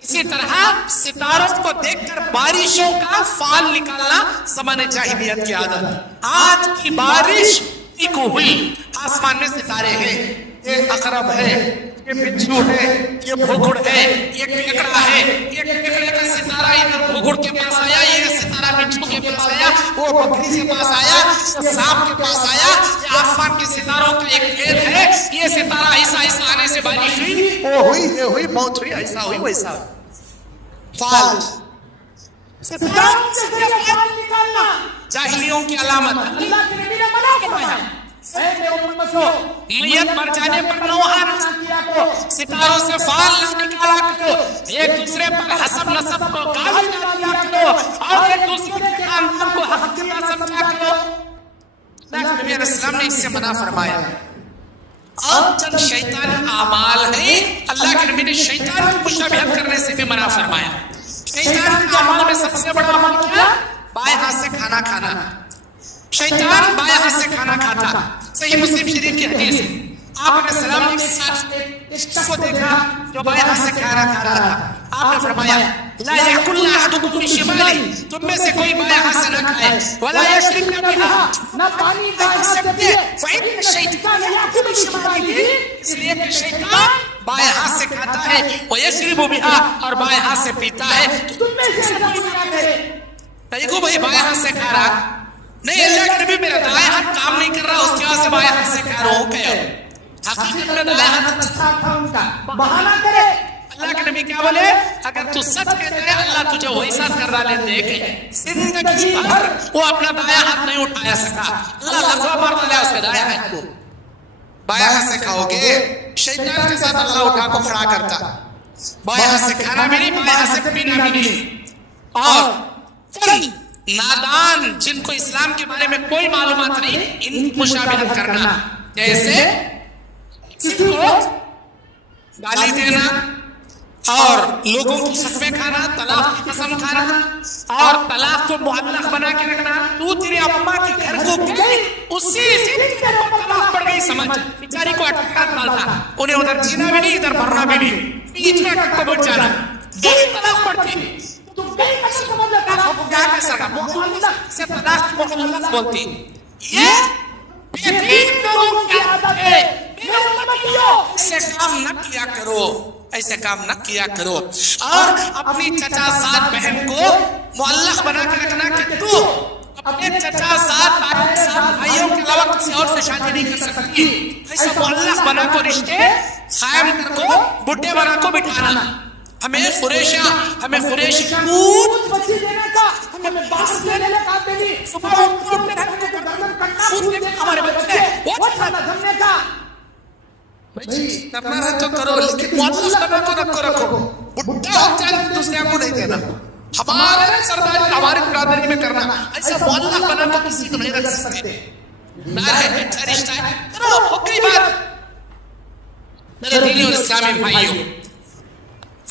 اسی طرح ستاروں کو دیکھ کر بارشوں کا فال نکالنا، زمانے جاہلیت کی عادت۔ آج کی بارش کو ہوئی، آسمان میں ستارے ہیں، یہ عقرب ہے، یہ بچھو ہے، یہ بھوگڑ ہے، یہ کیکڑا ہے، یہ کیکڑے کا ستارہ ادھر بھوگڑ کے پاس آیا، یہ ستارہ بچھو کے پاس آیا، وہ بکری کے پاس آیا، یہ سانپ کے پاس آیا، یہ آسمان کے ستاروں کا ایک کھیل ہے، یہ ستارہ ایسا ایسا آنے سے بارش ہوئی، وہ ہوئی، یہ ہوئی، موت ہوئی، ایسا ہوئی، ویسا فال، ستاروں سے فال نکالنا جاہلیوں کی علامت۔ اللہ کے نبی نے منع فرمایا۔ اے میرے امتیوں، میت مر جانے پر نوحہ نہ کیا کرو، ستاروں سے فال نہ نکالا کرو، ایک دوسرے پر حسب نسب کو گالی نہ دیا کرو، اور ایک دوسرے کے خاندان کو حقیر نہ سمجھا کرو۔ نبی علیہ السلام نے اس سے منع فرمایا۔ اب چند شیطان اعمال ہیں، اللہ کے نبی نے شیطان کو مشابہت کرنے سے بھی منع فرمایا۔ شیطان کے اعمال میں سب سے بڑا عمل کیا؟ بائیں ہاتھ سے کھانا کھانا۔ شیطان بائیں ہاتھ سے کھانا کھاتا، صحیح مسلم شریف کی حدیث ہے۔ آپ علیہ السلام نے ایک شخص کو دیکھا جو بائیں ہاتھ سے کھانا کھا رہا تھا، آپ نے فرمایا لا یأکل احدکم بشمالہ، تم میں سے کوئی بائیں ہاتھ سے نہ کھائے، ولا یشرب بہا، نہ پانی بائیں ہاتھ سے پیے، فإن الشیطان یأکل بشمالہ، اس لیے کہ شیطان بائیں ہاتھ سے کھاتا ہے، ویشرب بہا، اور بائیں ہاتھ سے پیتا ہے۔ تم میں سے کوئی نہ کرے۔ دیکھو بھائی بائیں ہاتھ سے کھا رہا، نہیں اللہ کے نبی میرا دائیں ہاتھ کام نہیں کر رہا، اس کی وجہ سے بائیں ہاتھ سے کھا رہا ہوں، کہو حقیقت میں دائیں ہاتھ تھا ان کا بہانہ کرے۔ اللہ کے نبی کیا بولے؟ اگر تو سچ کہتے ہیں اللہ تجھے وہی ساتھ کر ڈالے، دیکھے زندگی بھر وہ اپنا دائیں ہاتھ نہیں اٹھایا سکا، اللہ لفظہ مار ڈالا اس کے دائیں ہاتھ کو۔ بائیں ہاتھ سے کھاؤ گے، شیطان کے ساتھ اللہ اٹھا کو کھڑا کرتا، بائیں ہاتھ سے کھانا بھی نہیں، بائیں ہاتھ سے پینا بھی نہیں۔ اور چند نادان جن کو اسلام کے بارے میں کوئی معلومات نہیں، ان کی مشابہت کرنا، جیسے کسی کو گالی دینا اور لوگوں کی قسمیں کھانا، طلاق کی قسم کھانا اور طلاق کو معلق بنا کے رکھنا۔ تو تیرے اماں کے گھر کو گئی، اسی دن تیرے پر طلاق پڑ گئی، سمجھ بیچاری کو اٹکا ڈالتا، انہیں ادھر جینا بھی نہیں ادھر مرنا بھی نہیں، بیچ میں اٹک کو بچ جانا، گئی طلاق پڑتی، تو کئی قسم کا مطلب طلاق کو کیا کہہ سکا؟ معلق سے طلاق معلق بولتی۔ یہ بے دین لوگوں کی عادت ہے، ایسے کام نہ کیا کرو، ایسے کام نہ کیا کرو۔ اور اپنی چچا زاد بہن کو معلق بنا کے رکھنا کہ تو اپنے چچا زاد بھائیوں کے علاوہ کسی اور سے شادی نہیں کر سکتی. ایسا معلق بنا کو رشتے قائم کر کو بڈھے بنا کو بٹھانا. ہمیں قریش کود بچی دینے کا, ہمیں باہر دینے کا بھی, صبح اٹھتے رہنے کا گردن کرنا, کود دینے ہمارے بچے وہ کھانا جمنے کا. بھئی کرنا ہے تو کرو, لیکن معلق بنا کو نہ رکھو. بڈھا ہو جائے دوسرے کو نہیں دینا. ہمارے سرداری ہماری برادری میں کرنا, ایسا معلق بنا کو کسی کو نہیں رکھ سکتے. دار ہے اچھا رشتہ ہے, کرو, ہو گئی بات. میرے دینی اور اسلامی بھائیوں,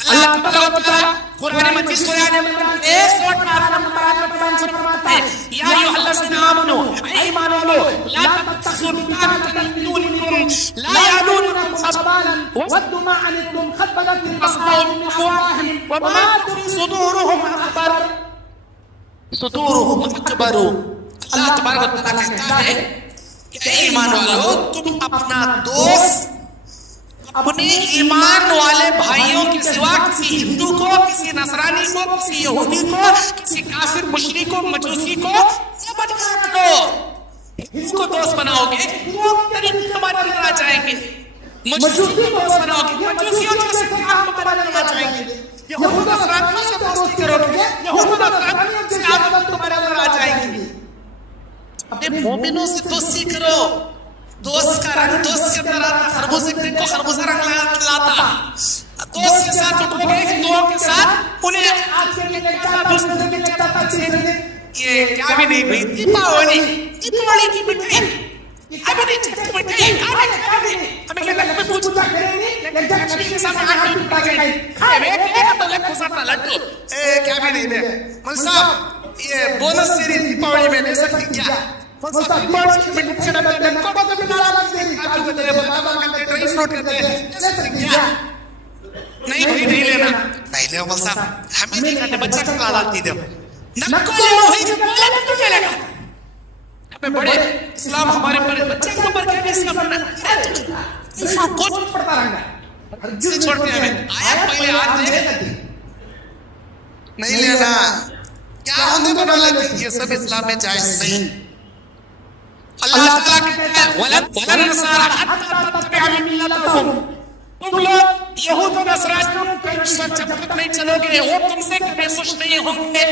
اللہ تبارک و تعالی قرآن مجید سورہ نمبر 118 نمبر فرماتا ہے, یا ایھا الذین آمنوا, اے ایمان والو, لا تتخذوا بطانة من دونکم لا یعلونکم خبالا ودوا ما عنتم قد بدت البغضاء من افواههم وما تخفي صدورهم اکبر. صدورهم اکبر. اللہ تبارک و تعالی کہتا ہے کہ اے ایمان والو, تم اپنا دوست اپنے ایمان والے بھائیوں کے سوا کسی ہندو کو, کسی نصرانی کو, کسی یہودی کو, کسی کافر مشرک کو, مجوسی کو مت کرو. ہندو کو دوست بناؤ گے وہ طریقے تمہارے اندر آ جائیں گے. مجوسی کو دوست بناؤ گے مجوسیوں جیسے کام تمہارے اندر آ جائیں گے. یہود و نصرانیوں سے دوستی کرو گے یہود و نصرانیوں سے عادت تمہارے اندر آ جائیں گی. اپنے مومنوں سے دوستی کرو. دوست کا رنگ دوست کے اندر آتا, خربوزے کو خربوزہ رنگ لاتا. دوست کے ساتھ اٹھو گے ہندوؤں کے ساتھ, انہیں دوسرے میں چاہتا یہ کیا بھی نہیں بھئی, دیپاولی کی مٹھائی, ابھی نہیں چکتی مٹھائی, ہمیں کیا لگتا ہے پوچھتا لکشمی کے سامنے آٹھ بھی پڑا گئی, کھائے میں کہے تو لگ پساتا لڈو, کیا بھی نہیں دے. مل صاحب یہ بونس سیری دیپاولی میں لے سکتی کیا؟ نہیں بھائی نہیں لینا, نہیں لے مل صاحب, ہمیں نہیں کھاتے, بچہ کھلا لاتی دے. نکو لے ہوئی جو بولے تو کیا لے گا. ہمیں بڑے اسلام ہمارے بڑے بچے کو پر کہنے اسلام پڑھنا اسلام کو پڑھتا رہنا جس چھوڑتے ہمیں آیا پہلے آتے نہیں لینا. کیا ہونے بنا لگتی, یہ سب اسلام میں جائز نہیں. اللہ تعالیٰ کہتا ہے وَلَن نَصَارَ حَتَّى تَتَّبِعَ مِلَّتَهُمْ, تم لوگ یہود و نصرانیوں کے رشوت جب تک نہیں چلو گے وہ تم سے کبھی خوش نہیں ہوں گے.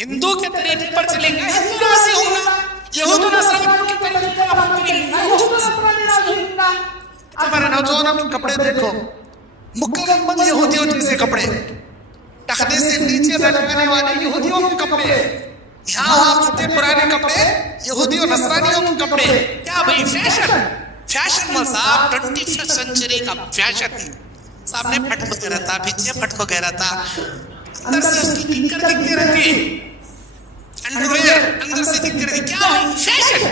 ہندو کے طریقے پر چلیں گے ہندو راضی ہوں گا, یہود و نصرانیوں کے طریقے پر ہم کریں گے یہود و نصرانی راضی ہوں گا. ہمارے نوجوانوں کے کپڑے دیکھو, مکمل یہودیوں جیسے کپڑے, ٹخنے سے نیچے لٹکانے والے یہودیوں کے کپڑے, یہاں وہاں چھوٹے پرانے کپڑے یہودی اور نصرانیوں کے کپڑے. کیا بھئی فیشن, فیشن مل صاحب 21st سنچری کا فیشن. سامنے پھٹ کو گہ رہتا, پیچھے پھٹ کو گہ رہتا, اندر سے اس کی ککر دکھتے رہتی, انڈرویر اندر سے دکھتے رہتی. کیا بھئی فیشن,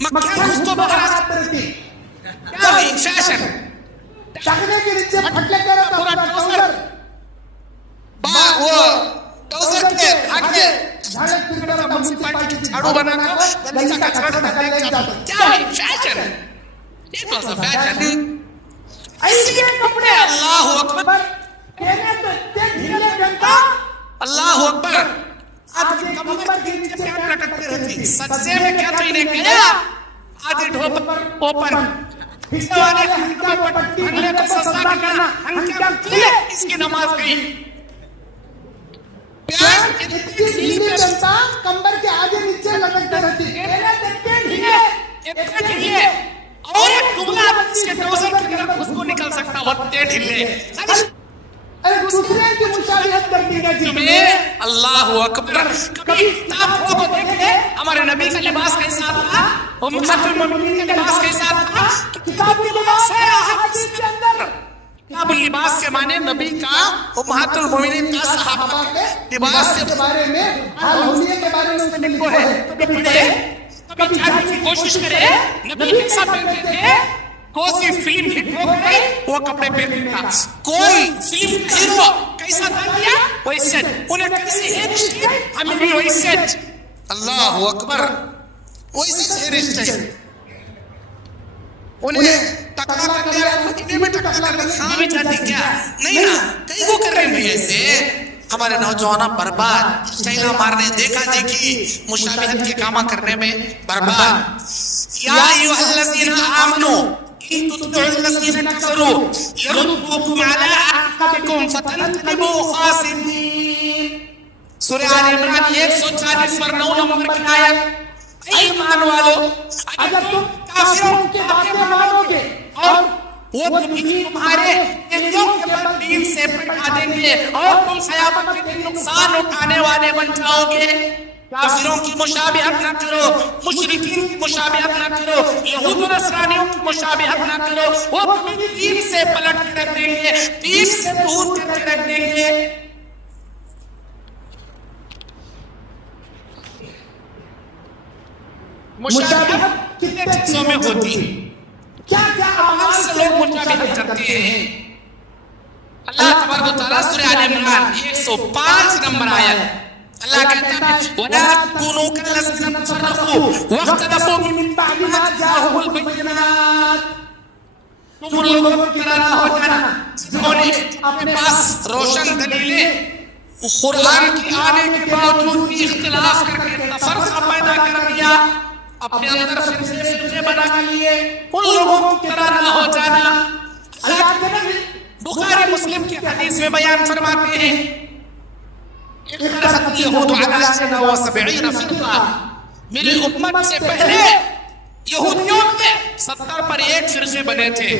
مکھیاں گھس کو باہر آتی رہتی. کیا بھئی فیشن, ٹکنے کے نیچے پھٹ لگا رہتا پورا ٹوزر, وہ ٹوزر کے دھاگے جھاڑک پھر کر میونسپلٹی کی جھاڑو بنا کر گندی کا کچرا ڈھک دیکھ جاتا. کیا ہے فیشن, یہ تو سا فیشن. ایسے کپڑے اللہ اکبر, کہنے تو اتنے ڈھیلے پہنتا, اللہ اکبر. آدھی کمر کے نیچے پیٹ لٹکتے رہتی, سجدے میں کیا تو انہیں کہا, آدھی ڈھوپ اوپن, حصے والے ہنکا پٹی بھرنے کو سجدہ کرنا, ہنکا کیے اس کی نماز گئی. پیٹ اتنی ڈھیلے پہنتا, کمبر کے آگے نیچے لٹکتے رہتی. کہنے اتنے ڈھیلے اور ایک ٹکڑا اس کے ٹوزر کی طرف اس کو نکل سکتا, وقتے ڈھلے. دوسرے کی مشابہت کرتی ہے جی تمہیں. اللہ اکبر. کبھی کتاب کو دیکھے ہمارے نبی کا لباس کیسا تھا, امہات المومنین کا لباس کیسا تھا. کتاب اللباس ہے حدیث کے اندر, کتاب اللباس کے معنی نبی کا, امہات المومنین کا, صحابہ کے لباس کے بارے میں, حلیے کے بارے میں اس میں لکھو ہے. کبھی پڑھے, کبھی جاننے کی کوشش کرے نبی کیسا پہنتے تھے. کوئی فلم ہٹ ہو گئی وہ کپڑے پہنتا, کوئی فلم ہیرو کیسا تھا کیا ویسے, انہیں کیسی ہیئر اسٹائل ہمیں بھی ویسے. اللہ اکبر, ویسے ہیئر اسٹائل انہیں ٹکلا کر لیا, مدینے میں ٹکلا کر لیا. ہاں بھی جاتی کیا نہیں نا, کئی کو کر رہے ہیں ایسے. ہمارے نوجوان برباد، اسٹائلہ مارنے، دیکھا دیکھی، مشابہت کے کامہ کرنے میں برباد۔ یا ایوہ الذین آمنوا ان تطیعوا الذین کفروا یردوکم علی اعقابکم فتنقلبوا خاسرین۔ سورہ آل عمران 140 پر 9 نمبر کی آیت۔ اے ایمان والو، اگر تم کافروں کی باتیں مانو گے اور وہ تمہارے دلوں کے بل دین سے پٹھا دیں گے اور تم قیامت کے دن نقصان اٹھانے والے بن جاؤ گے۔ کافروں کی مشابہت نہ کرو، مشرکین کی مشابہت نہ کرو، یہود و نصرانیوں کی مشابہت نہ کرو، وہ تمہیں دین سے پلٹ کے رکھ دیں گے، دین سے دور کر کے رکھ دیں گے۔ مشابہت کتنے چیزوں میں ہوتی ہے، کیا کیا اعمال سے لوگ مشابہت کرتے ہیں۔ اللہ تبارک و تعالیٰ سورہ آل عمران 105 نمبر آیت اللہ کہتا ہے وَلَا تَكُونُوا كَالَّذِينَ تَفَرَّقُوا وَاخْتَلَفُوا مِن بَعْدِ مَا جَاءَهُمُ الْبَيِّنَاتُ۔ تم ان لوگوں کی طرح نہ ہو جانا جنہوں نے اپنے پاس روشن دلیلیں قرآن کی آنے کے باوجود بھی اختلاف کر کے تفرقہ پیدا کر دیا، اپنے اندر فرقے بنا لیے، ان لوگوں کی طرح نہ ہو جانا۔ اللہ کے نبی بخاری مسلم کی حدیث میں بیان فرماتے ہیں اختلفت اليہود علی 70 فرقہ، میری امت سے پہلے یہودیوں میں 70 پر ایک فرقے بنے تھے،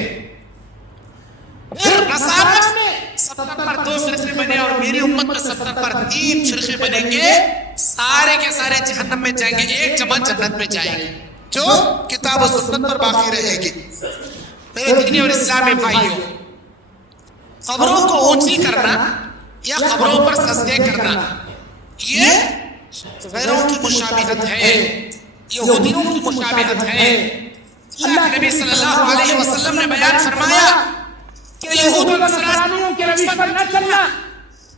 پھر نصارہ میں 70 پر 2 فرقے بنے اور میری امت میں 70 پر 3 فرقے بنیں گے، سارے کے سارے جہنم میں جائیں گے، ایک جماعت جنت میں جائیں گے جو کتاب و سنت پر باقی رہے گی۔ میرے دینی اور اسلامی بھائیوں، قبروں کو اونچی کرنا یا قبروں پر سجدے کرنا یہ غیروں کی مشابہت ہے، یہودیوں کی مشابہت ہے۔ اللہ کے نبی صلی اللہ علیہ وسلم نے بیان فرمایا کہ یہود و نصرانیوں کے روش پر نہ چلنا۔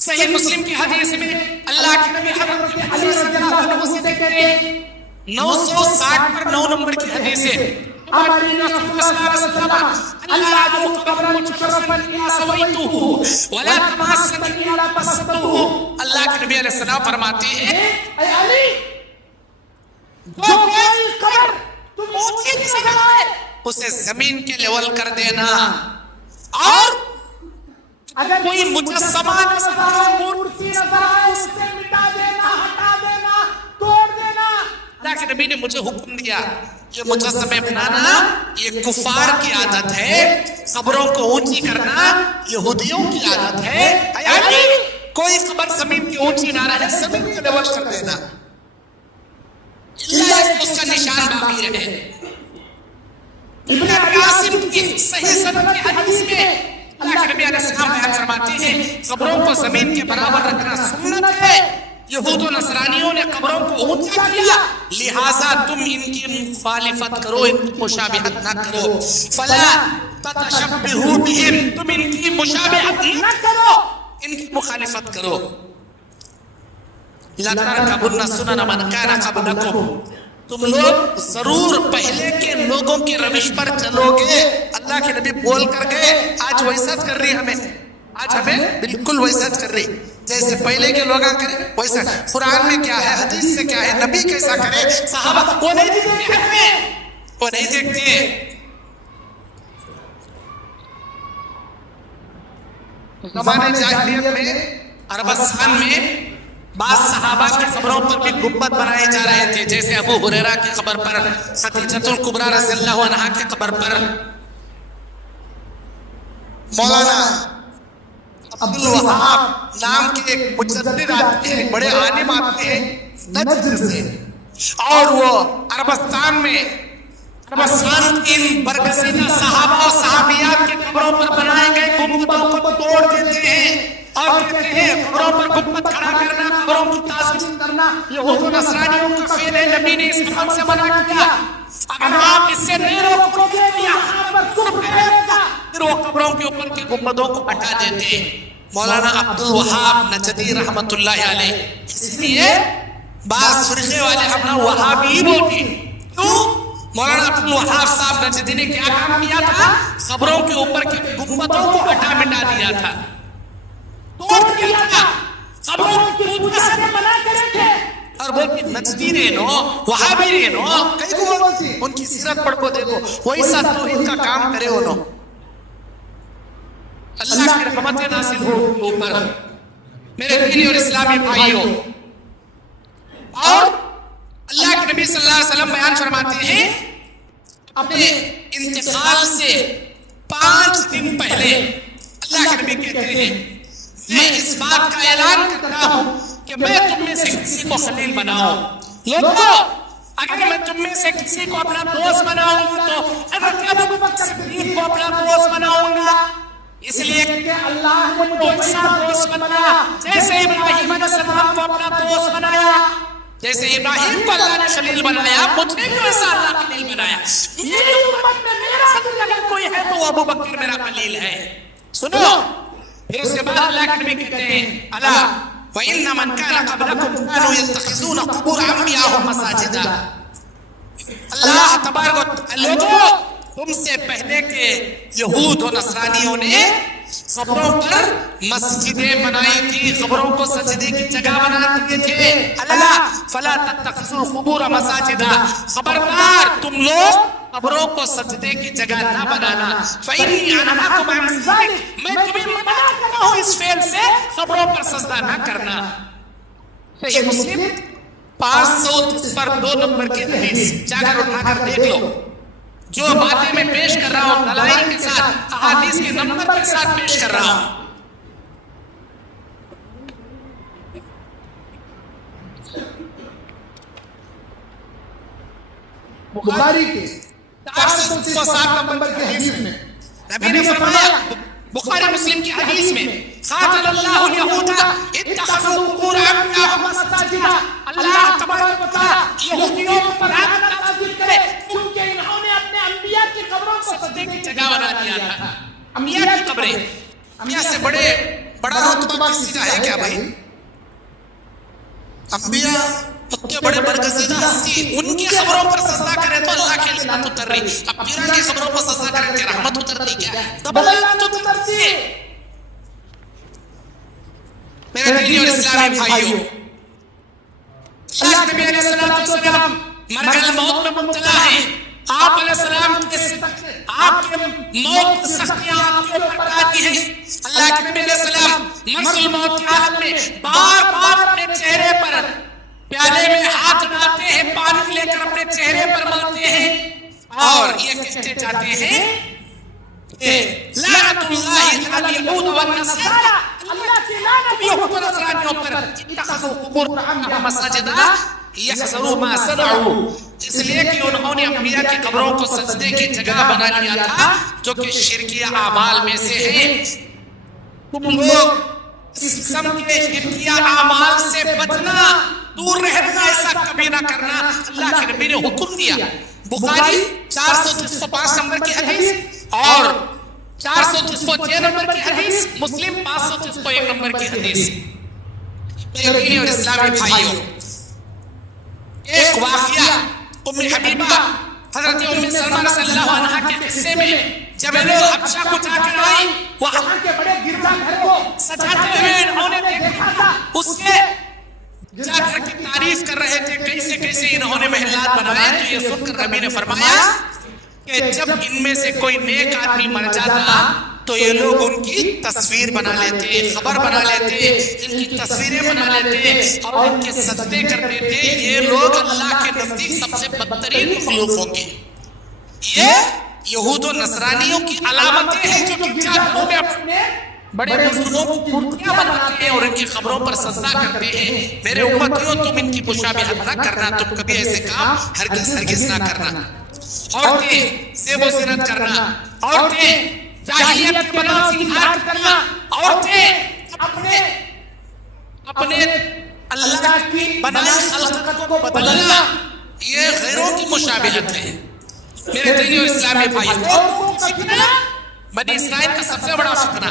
صحیح مسلم کی حدیث میں اللہ کے نبی حضرت علی رضی اللہ عنہ سے کہتے ہیں 960 پر 9 نمبر کی حدیث ہے ہماری رسول اللہ صلی اللہ علیہ وسلم اللہ عدو قبرا مشرفا الا سویتوه ولا تماسا الا بسطوه۔ اللہ کے نبی علیہ السلام فرماتے ہیں اے علی، جو کوئی قبر تم اونچی سجائے اسے زمین کے لیول کر دینا، اور اگر کوئی مجسمہ نظر آئے، مورتی نظر آئے، اسے مٹا دینا، ہٹا دینا، توڑ دینا۔ اللہ کے نبی نے مجھے حکم دیا یہ مجسمے بنانا یہ کفار کی عادت ہے، قبروں کو اونچی کرنا یہودیوں کی عادت ہے۔ یعنی کوئی قبر زمین کی اونچی نہ رہے، زمین کے لیول کر دینا، اللہ اس کا نشان باقی رہے۔ ابن ابی عاصم کی صحیح سند کی حدیث میں اللہ کے نبی علیہ السلام بیان فرماتے ہیں قبروں کو زمین کے برابر رکھنا سنت ہے۔ یہود و نصرانیوں نے قبروں کو اونچا کیا، لہٰذا تم ان کی مخالفت کرو، ان کی مشابہت نہ کرو۔ فلا تتشبہوا بہم، تم ان کی مشابہت نہ کرو، ان کی مخالفت کرو۔ لَتَرْكَبُنَّ سُنَنَ مَنْ كَانَ قَبْلَكُمْ، تم لوگ ضرور پہلے کے لوگوں کے روش پر چلو گے۔ اللہ کے نبی بول کر گئے آج ویسا کر رہی ہمیں، آج ہمیں بالکل ویسا کر رہی جیسے پہلے کے لوگاں کرے ویسا۔ قرآن میں کیا ہے، حدیث سے کیا ہے، نبی کیسا کرے، صحابہ وہ نہیں دیکھتے ہمیں، وہ نہیں دیکھتے۔ زمانے جاہلیت میں عربستان میں بعض صحابہ کی قبروں پر بھی گنبد بنائے جا رہے تھے، جیسے ابو ہریرہ کی قبر پر، خدیجہ الکبریٰ رضی اللہ عنہا کی قبر پر۔ مولانا عبدالوہاب نام کے ایک مجدد آتے ہیں، بڑے عالم آتے ہیں نجد سے، اور وہ عربستان میں ان برگزیدہ صحابہ و صحابیات کے قبروں پر بنائے گئے گنبدوں کو توڑ دیتے ہیں اور کہتے ہیں قبروں پر گنبد کھڑا کرنا، قبروں کی تعظیم کرنا یہود و نصرانیوں کا فعل ہے، نبی نے اس کام سے منع کیا۔ اگر آپ اس سے نہیں روکو گے تو یہاں پر کفر پھیلے گا، پھر وہ قبروں کے اوپر کے گنبدوں کو ہٹا دیتے ہیں۔ مولانا عبدالوہاب نجدی رحمت اللہ علیہ، اس لیے بعض فرقے والے اپنا وہابی بولتے ہیں، کیوں؟ مولانا عبدالوہاب صاحب نجدی نے کیا کام کیا تھا؟ قبروں کے اوپر کے گنبدوں کو ہٹا مٹا دیا تھا، توڑ دیا تھا، قبروں کی پوجا سے منع کرے تھے. اور بولتی نجدی رہنو وہابی رہنو کئی کو بولتی ان کی سیرت پڑھ کو دیکھو وہی ساتھ توحید کا کام کرے ہو. اللہ کی رحمت نازل ہو اوپر میرے دینی اور اسلامی بھائیوں. اور اللہ کے نبی صلی اللہ علیہ وسلم بیان فرماتے ہیں اپنے انتقال سے 5 دن پہلے اللہ کے نبی کہتے ہیں میں اس بات کا اعلان کرتا ہوں کہ میں تم میں سے کسی کو خلیل بناؤں. لوگوں اگر میں تم میں سے کسی کو اپنا دوست بناؤں گا تو اگر ابو بکر صدیق کو اپنا دوست بناؤں گا اس لیے کہ اللہ نے مجھے اپنا دوست بنایا جیسے ابراہیم علیہ السلام کو اپنا دوست بنایا. جیسے ابراہیم کو اللہ نے خلیل بنایا مجھے بھی ویسا اللہ خلیل بنایا. میری امت میں میرا خلیل اگر کوئی ہے تو ابو بکر میرا خلیل ہے. سنو پھر اس کے بعد اللہ کے نبی کہتے ہیں الا وَإِنَّ مَنْ كَانَ قَبْلَكُمْ كَانُوا يَتَّخِذُونَ قُبُورَ أَنْبِيَائِهِمْ مَسَاجِدًا. اللہ تبارک لوگوں تم سے پہلے کے یہود و نصرانیوں نے قبروں پر مسجدیں بنائی تھی قبروں کو سجدے کی جگہ بنا دیے تھے. الا فلا تتخذوا القبور مساجدا خبردار تم لوگ قبروں کو سجدے کی جگہ نہ بنانا. فإني أنهاكم عن ذلك میں تمہیں منع کرتا ہوں اس فعل سے قبروں پر سجدہ نہ کرنا. صحیح مسلم 530 پر 2 نمبر کی حدیث جا کر اٹھا کر دیکھ لو. جو باتیں میں پیش کر رہا ہوں دلائل کے ساتھ احادیث کے نمبر کے ساتھ پیش کر رہا ہوں. بخاری کے 407 نمبر کی حدیث میں نبی نے فرمایا بخاری مسلم کی حدیث میں قاتل اللہ الیہود اتخذوا قبور انبیائہم مساجدا. اللہ تبارک و تعالی یہودیوں پر لعنت نازل کرے کیونکہ انہوں نے اپنے انبیاء کی قبروں کو سجدے کی جگہ بنا دیا تھا. انبیاء کی قبریں انبیاء سے بڑا رتبہ کسی کا ہے کیا بھائی؟ انبیاء اتنے بڑے برگزیدہ ہستی ان کی خبروں پر سجدہ کرے تو اللہ کی لعنت اتر رہی. اب پیروں کی خبروں پر سجدہ کرے کہ رحمت اترتی کیا ڈبل لعنت اترتی. میرے دینی اور اسلامی بھائیوں اللہ کے نبی علیہ السلام مرحلہ موت میں مبتلا ہیں. آپ علیہ السلام آپ کے موت کی سختیاں آپ کے اوپر آتی ہیں. اللہ کے نبی علیہ السلام مرسل موت کی حالت میں بار بار اپنے چہرے پر پیالے میں ہاتھ ڈالتے ہیں پانی لے کر اپنے چہرے پر ملتے ہیں اور یہ کہتے جاتے ہیں لعنت اللہ علی الیہود والنصارى. اللہ کی لعنت یہود و نصرانیوں پر اتخذوا قبور انبیاء مساجدا یحذروا ما صنعوا. اس لیے کہ انہوں نے انبیاء کی قبروں کو سجدے کی جگہ بنا لیا تھا جو کہ شرکی اعمال میں سے ہے. تم لوگ اس قسم کے شرکی اعمال سے بچنا دور رہنا ایسا کبھی نہ کرنا اللہ کے نبی نے حکم دیا. بخاری 435 نمبر کی حدیث اور 436 نمبر کی حدیث مسلم 531 نمبر کی حدیث. میرے دینی اور اسلامی بھائیوں ایک واقعہ ام حبیبہ حضرت ام سلمہ رضی اللہ عنہ کے قصے میں جب لوگ حبشہ کو جا کر آئی وہاں کے بڑے گرجا گھر کو سجاتے ہوئے انہوں نے دیکھا تھا اس کے جا کر کی تعریف کر رہے تھے کیسے کیسے انہوں نے محلات بنائے. تو یہ سن کر نبی نے فرمایا کہ جب ان میں سے کوئی نیک آدمی مر جاتا تو یہ لوگ ان کی تصویر بنا لیتے خبر بنا لیتے ان کی تصویریں بنا لیتے اور ان کے سجدے کرتے تھے. یہ لوگ اللہ کے نزدیک سب سے بدترین مخلوق ہوں گے. یہ یہود و نصرانیوں کی علامتیں ہیں جو گرجاگھروں میں اپنے بڑے بزرگوں کی مورتیاں بناتے ہیں اور ان کی خبروں پر سجدہ کرتے ہیں. میرے امتیوں تم ان کی مشابہت نہ کرنا. تم کبھی ایسے کام ہرگز نہ کرنا. عورتیں زیب و زینت کرنا, عورتیں جاہلیت کے بنا سنگھار کرنا, عورتیں اپنے اللہ کی بنائی خلقت کو بدلنا, یہ غیروں کی مشابہت ہے. میرے دینی اور اسلامی بھائیوں فتنہ بنی اسرائیل کا سب سے بڑا فتنہ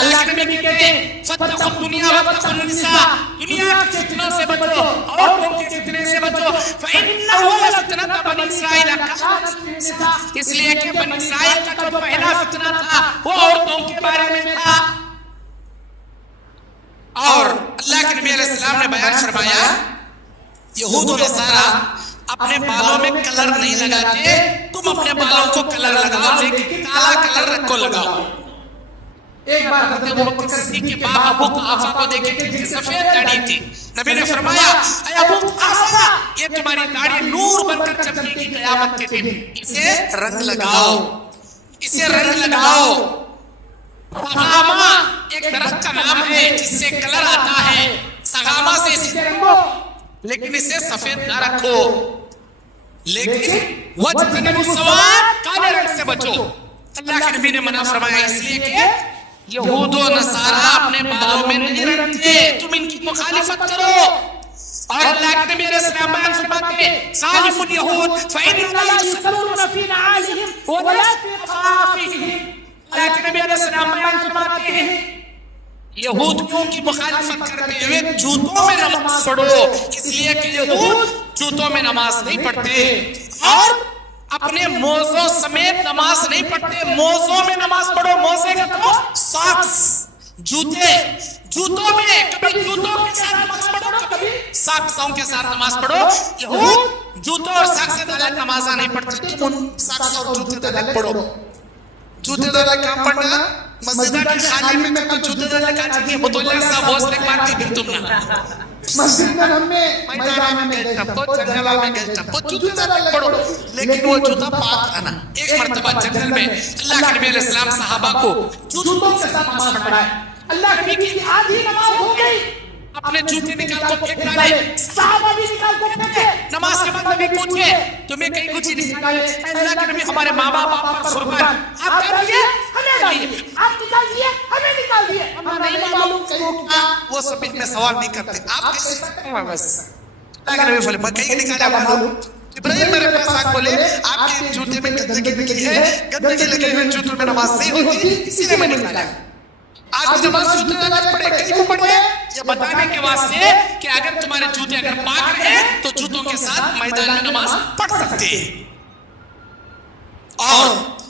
اللہ کے نبی کہتے ہیں فتقوا الدنیا واتقوا النساء. دنیا کے فتنوں سے بچو, عورتوں کے فتنے سے بچو. فإنه لفتنة بنی اسرائیل كانت في النساء. اس لیے کہ بنی اسرائیل کا جو پہلا فتنہ تھا وہ عورتوں کے بارے میں تھا. اور اللہ کے نبی علیہ السلام نے بیان فرمایا یہود و نصارہ اپنے بالوں میں کلر نہیں لگاتے، تم اپنے بالوں کو کلر لگاؤ لیکن کالا کلر رکھو لگاؤ۔ ایک بار حضرت ابو بکر صدیق کے باپ ابو قحافہ کو دیکھیں کہ ان کی سفید داڑھی تھی، نبی نے فرمایا اے ابو قحافہ یہ تمہاری داڑھی نور بن کر چمکے گی قیامت کے دن، اسے رنگ لگاؤ، اسے رنگ لگاؤ۔ سغامہ ایک درخت کا نام ہے جس سے کلر آتا ہے، سغامہ سے اسے رنگو لیکن اسے سفید نہ رکھو، لیکن وجتنبوا السواد کالے رنگ سے بچو۔ اللہ کے نبی نے منع فرمایا اس لیے کہ یہود و نصارہ اپنے بالوں میں نہیں رکھتے، تم ان کی مخالفت کرو۔ اور اللہ کے نبی علیہ السلام بیان فرماتے ہیں خالف الیہود فإنهم لا یصلون فی نعالہم ولا فی خفافہم۔ اللہ کے نبی علیہ السلام بیان فرماتے ہیں یہودیوں کی مخالفت کرتے ہوئے جوتوں میں نماز پڑھو، اس لیے کہ یہود جوتوں میں نماز نہیں پڑھتے اور اپنے موزوں سمیت نماز نہیں پڑھتے، موزوں میں نماز پڑھو۔ موزے کا تو ساکس، جوتے، جوتوں میں کبھی جوتوں کے ساتھ نماز پڑھو کبھی ساکسوں کے ساتھ نماز پڑھو۔ یہود جوتوں اور ساکس سے تعلق نمازاں نہیں پڑھتے، تم ان ساکس اور جوتے تعلق پڑھو۔ جوتے تعلق کام پڑھنا مسجدہ کی خالی میں تو جوتے تعلق آ چاہیے مطلع صاحب حوصلے مارتی پھر تم نہ مسجد میں ہم میں میدان میں گئے ٹپو جنگلہ میں گئے ٹپو جوتے تعلق پڑھو، لیکن وہ جوتا پاک آنا۔ ایک مرتبہ جنگل میں اللہ کے نبی علیہ السلام صحابہ کو جوتوں کے ساتھ نماز پڑھائے، اللہ کے نبی کی آدھی نماز ہو گئی، اپنے جوتے نکال کو پھینک ڈالے، صحابہ بھی نکال کو پھینکے، نماز کے بعد نبی پوچھے تمہیں کہیں کچھ نہیں نکالے؟ اللہ کے نبی ہمارے ماں باپ آپ پر قربان، آپ کر دیے ہمیں ڈالیے، آپ نکال دیے ہمیں نکال دیے، ہمیں نہیں معلوم کیا وہ سب میں سوال نہیں کرتے، آپ کیسے کرتے ہیں بس؟ اللہ کے نبی فرمایا میں کہیں نکالا معلوم؟ ابراہیم میرے پاس آگ بولے آپ کے جوتے میں گندگی نکلی ہے، گندگی لگے ہوئے جوتوں میں نماز نہیں ہوتی اسی لیے میں نکالا۔ آج نماز جوتے تعلق پڑھے کہیں کو پڑھے یہ بتانے کے واسطے کہ اگر تمہارے جوتے اگر پاک رہے تو جوتوں کے ساتھ میدان میں نماز پڑھ سکتے ہیں۔ اور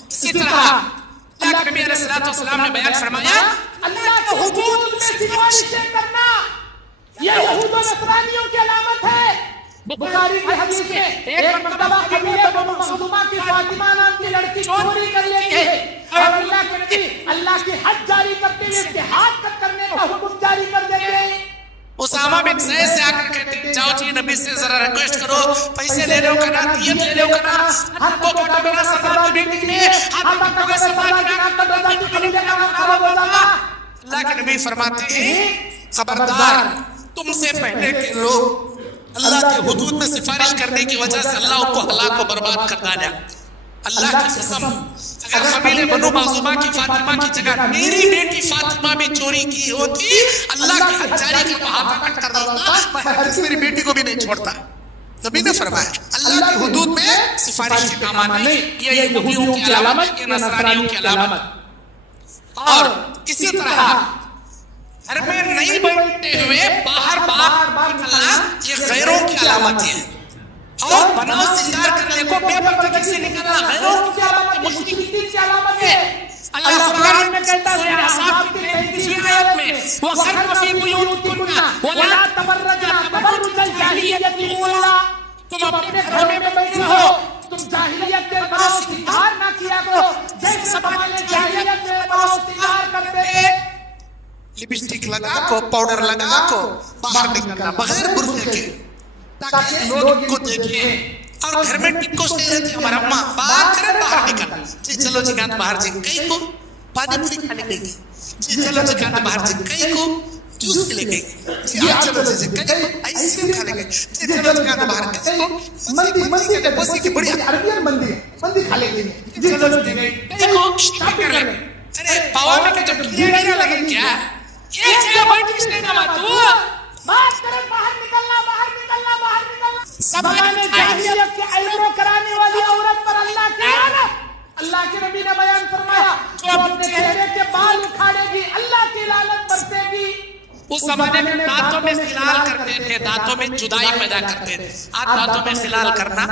اسی طرح اللہ کے نبی علیہ السلام نے بیان فرمایا اللہ کے حدود میں سفارشیں کرنا یہ یہود و نصرانیوں کی علامت ہے۔ بخاری کی حدیث ہے ایک مرتبہ قبیلہ بنو مخزومہ کی فاطمہ نام کی لڑکی چوری کر لیتی ہے اور اللہ کے نبی اللہ کی حد جاری کرتے ہوئے اس کے ہاتھ کٹ کرنے کا حکم جاری کر دیتے ہیں۔ اسامہ بن زید سے آ کر کہتے ہیں جاؤ جی نبی سے ذرا ریکویسٹ کرو، پیسے لے لو کنا، دیت لے لو کنا، ہاتھ کو کاٹو گنا سردار کی بیٹی نے، ہاتھ کو کاٹو گنا سردار کی بیٹی نے، اللہ کے نبی فرماتے ہیں خبردار تم سے پہلے کے لوگ اللہ کے حدود میں سفارش کرنے کی وجہ سے اللہ ان کو ہلاک و برباد کر ڈالا۔ اللہ کی قسم اگر قبیلے بنو مخزومہ کی فاطمہ کی جگہ میری بیٹی فاطمہ بھی چوری کی ہوتی اللہ کی حد جاری کا ہاتھ کٹ کر دیتا، میں ہرگز میری بیٹی کو بھی نہیں چھوڑتا۔ نبی نے فرمایا اللہ کی حدود میں سفارش کے کام آنے، یہ یہودیوں کی علامت، یہ نصرانیوں کی علامت۔ اور اسی طرح گھر میں نہیں بیٹھتے ہوئے باہر باہر نکلنا یہ غیروں کی علامت ہے، اور بناؤ سنگار کرنے کو بے پردگی سے نکلنا غیروں کی علامت ہے، مشرکین کی علامت ہے۔ اللہ قرآن میں کہتا ہے اصحاب کی 35ویں آیت میں وَقَرْنَ فِي بُيُوتِكُنَّ وَلَا تَبَرَّجْنَ تَبَرُّجَ الْجَاهِلِيَّةِ الْأُولَىٰ، تم اپنے گھروں میں بیٹھے ہو، تم جاہلیت کے بناؤ سنگار نہ کیا کرو جیسے زمانے جاہلیت میں بناؤ سنگار کرتے تھے، لپسٹک لگا کو، پاؤڈر لگا کو باہر نکلنا بغیر برقعے کے تاکہ لوگ ان کو دیکھیں، اور گھر میں ٹکو سے رہتی ہمارا اماں بات کریں باہر نکل جی چلو جی گاند باہر جی کئی کو پانی پوری کھانے گئی جی چلو جی گاند باہر جی کئی کو جوس پی لے گئی جی چلو جی کئی کو آئس کریم کھانے گئی جی چلو جی گاند باہر کئی کو مندی کے بوسی کی بڑی عربین مندی کھا لے گئی جی چلو جی کئی کو شاپنگ کر لے، ارے پاوا میں کہ جب کیڑے لگے کیا یہ چیزیں بیٹھش نہیں نہ تو بات کریں باہر نکلنا باہر نکلنا باہر نکلنا، زمانے جاہلیت کے عیبوں کرانے والی عورت پر اللہ کی لعنت۔ اللہ کے نبی نے بیان فرمایا جو اپنے چہرے کے بال اکھاڑے گی اللہ کی لعنت برسے گی۔ اس زمانے میں دانتوں میں خلال کرتے تھے، دانتوں میں جدائی پیدا کرتے تھے، آج دانتوں میں خلال کرنا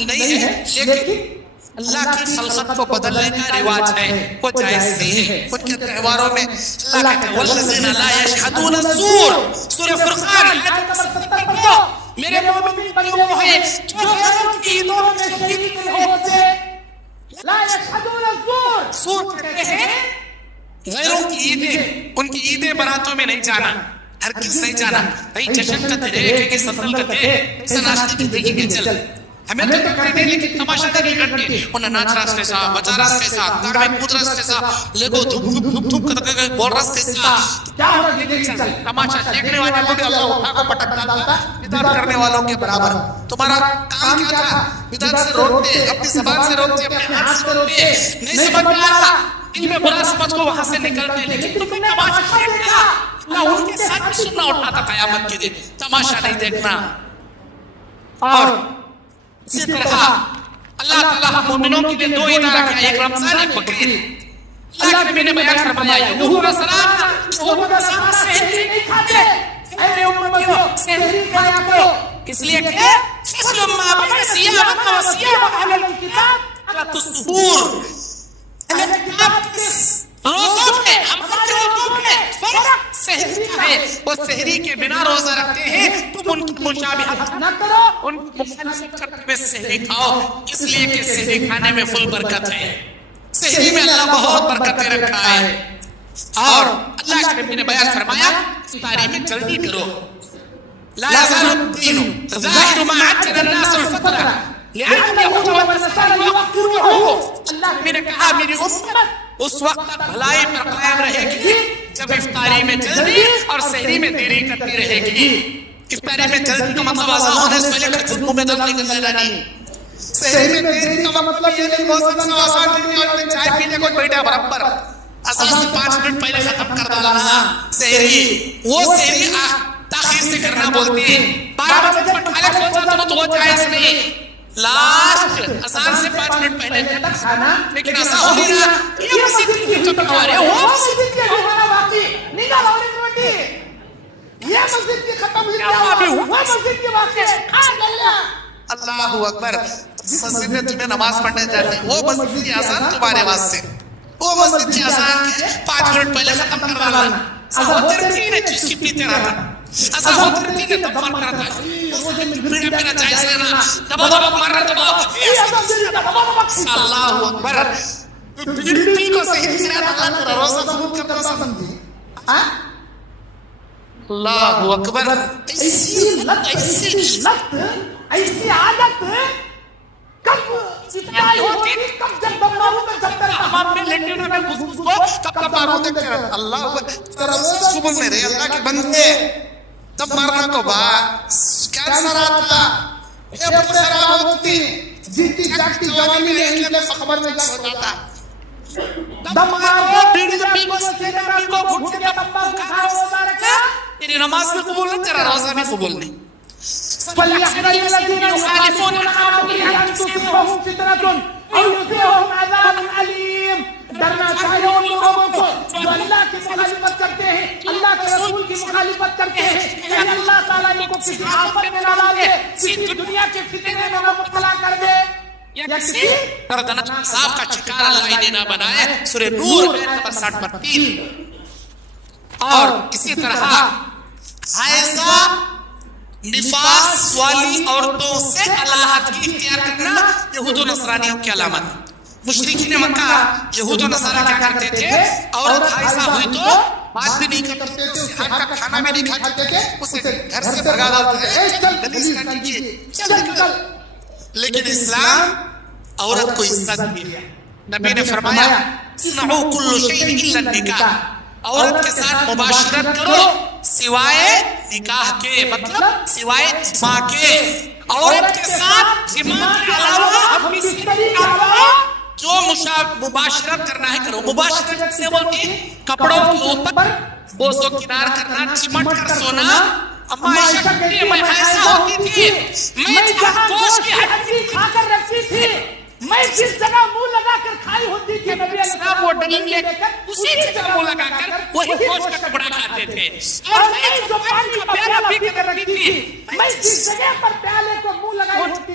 نہیں ہے، لیکن اللہ کی خلقت کو بدلنے کا رواج ہے، وہ جائز نہیں ہے. ان کے تہواروں میں اللہ کہتے ہیں والذین لا یشہدون الزور، سورہ فرقان آیت نمبر 70 پڑھو. میرے مومن بندے وہ ہیں جو غیروں کی عیدوں میں شریک نہیں ہوتے. لا یشہدون الزور، سور کہتے ہیں غیروں کی عیدیں، ان کی عیدیں براتوں میں نہیں جانا، ہرگز نہیں جانا. نہیں جشن کرتے رہے کہ سندل کرتے ایسا ناشتی کی دیکھیں گے چل ہمیں تو کرتے نہیں لیکن تماشا نہیں کرتے. انہیں ناچ راس کے ساتھ، بجا راس کے ساتھ، تار میں کود راس کے ساتھ، لیگو دھوپ کرتے گئے بول راس کے ساتھ کیا ہو رہا ہے دیکھیں چل. تماشا دیکھنے والے کو بھی اللہ اٹھا کو پٹک ڈالتا بدعت کرنے والوں کے برابر. تمہارا کام کیا تھا؟ بدعت سے روکتے، اپنی زبان سے روکتے، اپنے ہاتھ سے روکتے. نہیں سمجھ میں آ رہا دل میں برا سمجھ کو وہاں سے نکلتے، لیکن تم نے تماشا دیکھا. اللہ ان کے ساتھ سننا اٹھاتا قیامت کے دن، تماشا نہیں دیکھنا. اور اسی طرح اللہ تعالیٰ مومنوں کے لیے دو عیدیں رکھا، ایک رمضان ایک بقرعید. اللہ کے نبی نے بیان فرمایا یہود و نصارا سحری نہیں کھاتے. اے امتیوں سحری کھایا کرو، اس لیے کہ فصل ما بین صیامنا و صیام اہل الکتاب علی السحور. اہل کتاب روزوں میں ہمارے روزوں میں فرق سحری کا ہے. وہ سحری کے بنا روزہ رکھتے ہیں، تم ان کی مشابہت نہ کرو، ان کی مخالفت کرتے ہوئے سحری کھاؤ، اس لیے کہ سحری کھانے میں فل برکت ہے. سحری میں اللہ بہت برکتیں رکھا ہے. اور اللہ کے نبی نے بیان فرمایا افطاری میں جلدی کرو. لا يزال الدين ظاهر ما عجل الناس الفطرة لأن اليهود والنصارى يوقروه. اللہ نے کہا میری امت اس وقت تک بھلائی پر قائم رہے گی جب افطاری میں جلدی اور سحری میں دیری کرتی رہے گی. افطاری میں جلدی کا مطلب آزاد ہونے سے پہلے کچھ منہ میں دل نکل جانا نہیں. سحری میں دیری کا مطلب یہ نہیں موسم سے آزاد نہیں اور چائے پینے کو بیٹھا برابر اذان سے 5 منٹ پہلے ختم کر ڈالنا. سحری وہ سحری تاخیر سے کرنا بولتے ہیں. 12 بجے پر کھانے سوچا تو وہ جائز نہیں. لاسٹ اذان سے 5 منٹ پہلے کھانا. لیکن ایسا ہو نہیں رہا یہ مسجد کی جو پکوارے وہ مسجد کے دھوانا باقی نگاہ لاؤ روٹی، یہ مسجد کی ختم ہوئی کیا وہ مسجد کی واقع کھان اللہ. اللہ اکبر. جس مسجد میں تمہیں نماز پڑھنے جاتے ہیں وہ مسجد کی اذان تمہارے واسطے، وہ مسجد کی اذان کے 5 منٹ پہلے ختم کر ڈالنا. ایسا ہوتے رہتی ہے چوسکی پیتے رہتا، ایسا ہوتے رہتی ہے تب من کرتا ہے پیڑا پیڑا جائز لینا دبا دبا مار رہا دبا. اللہ اکبر. پیڑی کو صحیح کرا تھا اللہ تیرا روزہ ضبط کرتا سمجھی. اللہ اکبر. ایسی لت، ایسی عادت کب ابتدائی ہوتی، کب جب بماروں میں جب ہمارے لیٹروں میں گھس کو کب ماروں دیکھتے رہتے. اللہ اکبر. صبح میں رہے اللہ کے بندے تب مرنا کو بعد کینسر آتا، یہ خراب ہوتی، جیتی جاگتی جوانی میں ان کے خبر میں جا ہوتا. دم مارو بیڑی پی کو سینا پی کو گھٹ کے تمبا کھا روزہ رکھا تیری نماز بھی قبول نہیں، تیرا روزہ بھی قبول نہیں. فَلْيَحْذَرِ الَّذِينَ يُخَالِفُونَ عَنْ أَمْرِهِ أَنْ تُصِيبَهُمْ فِتْنَةٌ أَوْ يُصِيبَهُم عَذَابٌ أَلِيمٌ. ڈرنا چاہیے ان لوگوں کو جو اللہ کی مخالفت کرتے ہیں، اللہ کے رسول کی مخالفت کرتے ہیں، کہ اللہ تعالیٰ ان کو کسی آفت میں نہ ڈالے، کسی دنیا کے فتنے میں نہ مبتلا کر دے، یا کسی دردناک عذاب کا شکار اللہ انہیں نہ بنائے. سورہ نور آیت نمبر 60 پر 3. اور اسی طرح حائضہ نفاس والی عورتوں سے علاحدگی اختیار کرنا یہود و نصرانیوں کی علامت. مشرکین مکہ یہود و نصارہ کیا کرتے تھے؟ عورت حائضہ ہوئی تو بات بھی نہیں کرتے تھے، اس کے ہاتھ کا کھانا بھی نہیں کھاتے تھے، اسے گھر سے بھگا ڈالتے تھے، چل گلیس کر دیجیے چل نکل. لیکن اسلام عورت کو عزت دیا. نبی نے فرمایا اصنعوا کل شیء الا النکاح. عورت کے ساتھ مباشرت کرو سوائے نکاح کے، مطلب سوائے جماع کے. عورت کے ساتھ جماع کے علاوہ ہم کسی کے علاوہ جو مباشرت کرنا ہے کرو. مباشرت سے بولتی کپڑوں کے اوپر بوسو کنار کرنا، چمٹ کر سونا. اما عائشہ کہتی ہے میں ایسا ہوتی تھی، میں جہاں گوشت کی ہڈی کھا کر رکھتی تھی، میں جس جگہ منہ لگا کر کھائی ہوتی تھی، نبی علیہ السلام وہ ڈلیں لے کر اسی جگہ منہ لگا کر وہی گوشت کا ٹکڑا کھاتے تھے. اور میں جو پانی کا پیالہ پی کر رکھتی تھی، میں جس جگہ پر پیالے کو منہ لگائی ہوتی تھی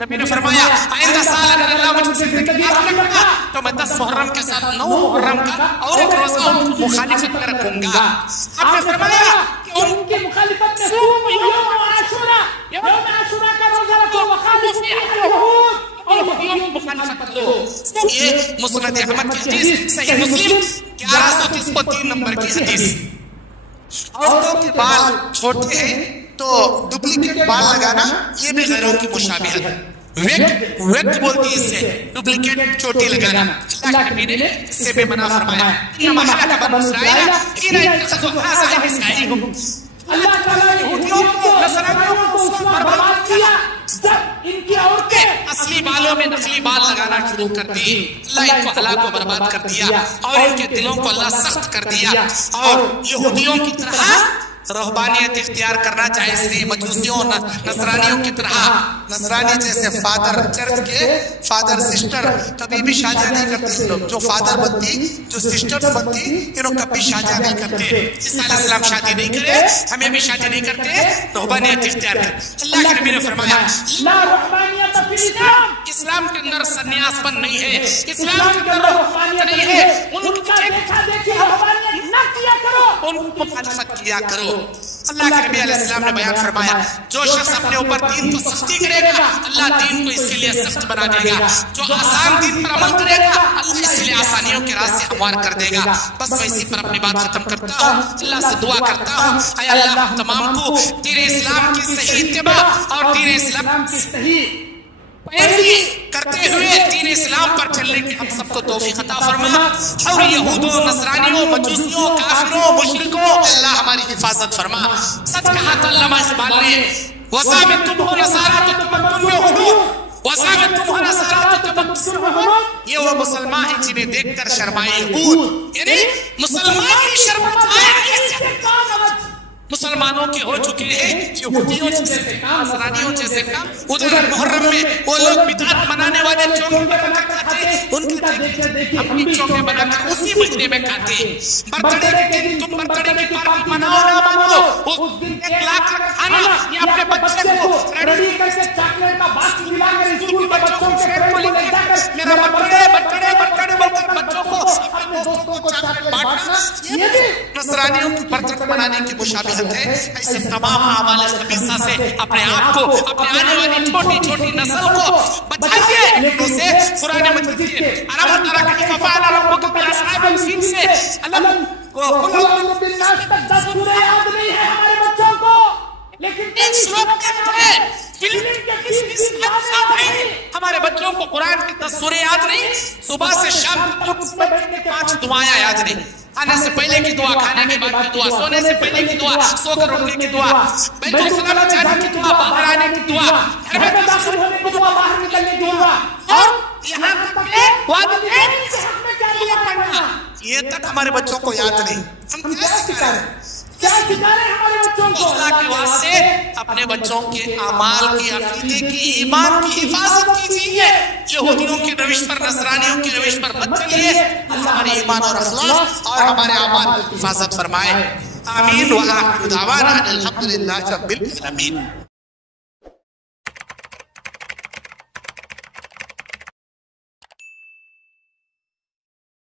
نبی نے فرمایا آئندہ سال اگر اللہ مجھے زندگی باقی رکھا تو میں 10 محرم کے ساتھ 9 محرم کا اور ایک روزہ مخالفت میں رکھوں گا. آپ نے فرمایا کہ ان کی مخالفت میں یوم عاشورہ کا روزہ رکھو وخالف اليهود اور مخالفت کرو. یہ مسند احمد کی حدیث صحیح مسلم 1133 نمبر کی حدیث. عورتوں کے بال چھوٹے ہیں تو ڈپلیکیٹ بال لگانا یہ بھی غیروں کی مشابہت ہے. ویکٹ بولتی ہے اس سے ڈپلیکیٹ چوٹی لگانا. اللہ کے نبی نے اس سے بھی منع فرمایا. انما هلك بنو اسرائیل حين اتخذوا هذا نسائهم. اللہ تعالیٰ نے یہودیوں کو نصرانیوں کو اس میں برباد کیا جب ان کی عورتیں اصلی بالوں میں نقلی بال لگانا شروع کر دی. اللہ ان کو ہلاک و برباد کر دیا اور ان کے دلوں کو اللہ سخت کر دیا. اور یہودیوں کی طرح رہبانیت اختیار کرنا جائز نہیں. مجوسیوں نصرانیوں کی طرح نصرانی جیسے فادر چرچ کے فادر سسٹر کبھی بھی شادیاں نہیں کرتے. لوگ جو فادر بنتی جو سسٹر بنتی انہوں کبھی شادیاں نہیں کرتے. عیسیٰ علیہ السلام شادی نہیں کرے ہمیں بھی شادی نہیں کرتے. رہبانیت اختیار کرتے. اللہ کے نبی نے فرمایا لا رہبانیت فی الاسلام. اسلام کے اندر سنیاس پن نہیں ہے. اسلام کے اندر رہبانیت نہیں ہے. ان کا دیکھا دیکھی رہبانیت نہ کیا کرو ان کو مخالفت کیا کرو. اللہ کے نبی علیہ السلام نے بیان فرمایا جو شخص اپنے اوپر دین کو سختی کرے گا اللہ دین کو اس کے لیے سخت بنا دے گا. جو آسان دین پر عمل کرے گا اللہ اس کے لیے آسانیوں کے راستے ہموار کر دے گا. بس میں اسی پر اپنی بات ختم کرتا ہوں. اللہ سے دعا کرتا ہوں اے اللہ تمام کو تیرے اسلام کی صحیح اتباع اور تیرے اسلام کی صحیح پیروی کرتے ہوئے دین اسلام پر چلنے کی ہم سب کو توفیق عطا فرما. اور یہودوں نصرانیوں مجوسیوں کافروں مشرکوں اللہ ہماری حفاظت فرما. سچ کہا تھا علامہ اقبال نے وَسَامِتُمْ هُ نَصَارَى تَتَمَكُّنْ يَهُودُ وَسَامِتُمْ هُ نَصَارَى تَتَمَكُّنْ يَهُودُ. یہ وہ مسلمان ہیں جنہیں دیکھ کر شرمائے یہود. یعنی مسلمان ہی شرمائے. مسلمانوں کے ہو چکے ہیں یہودیوں جیسے کام نصرانیوں جیسے کام. ادھر محرم میں وہ لوگ بدعت منانے والے چونکے بنا کر کھاتے ان کی ہم بھی چونکے بنا کر اسی مہینے میں کھاتے. برتھڈے کے دن تم برتھڈے کی پارٹی مناؤ نہ مناؤ اس دن 1 لاکھ کا کھانا یا اپنے بچے کو ریڈی کر کے چاکلیٹ کا باکس ملا کر اسکول کے بچوں کے فرینڈ کو لے جا کر میرا برتھڈے بول کر بچوں کو اپنے دوستوں کو چاکلیٹ بانٹنا یہ بھی نصرانیوں کی برتھڈے منانے کی مشابہت ہے. ایسے تمام اعمال خبیثہ سے اپنے آپ کو اپنے آنے والی چھوٹی چھوٹی نسل کو بچائیے. لیکن سے قرآن مجید کے ارم ترک کیف فعل ربک باصحاب الفیل سے علم کو قلوب بالناس تک 10 سورہ یاد نہیں ہے ہمارے بچوں کو. لیکن اس وقت ہے ہمارے بچوں کو قرآن کی 10 سورے یاد نہیں. صبح سے شام تک 5 دعائیں یاد نہیں. کھانے سے پہلے کی دعا کھانے کے بعد کی دعا سونے سے پہلے کی دعا سو کر اٹھنے کی دعا بیت الخلا جانے کی دعا باہر آنے کی دعا گھر میں داخل ہونے کی دعا باہر نکلنے کی دعا اور یہاں تک کہ والدین کے حق میں کیا دعا پڑھنا یہ تک ہمارے بچوں کو یاد نہیں. ہم کیا سکھا رہے ہیں کیا سکھا رہے ہیں ہمارے بچوں کو. اللہ کے واسطے اپنے بچوں کے اعمال کی عقیدے کی ایمان کی حفاظت کیجیے. یہودیوں کی روش پر نصرانیوں کی روش پر مت چلیے. اللہ ہمارے ایمان اور اخلاق اور ہمارے اعمال کی حفاظت فرمائے. آمین. وآخر دعوانا الحمدللہ رب العالمین.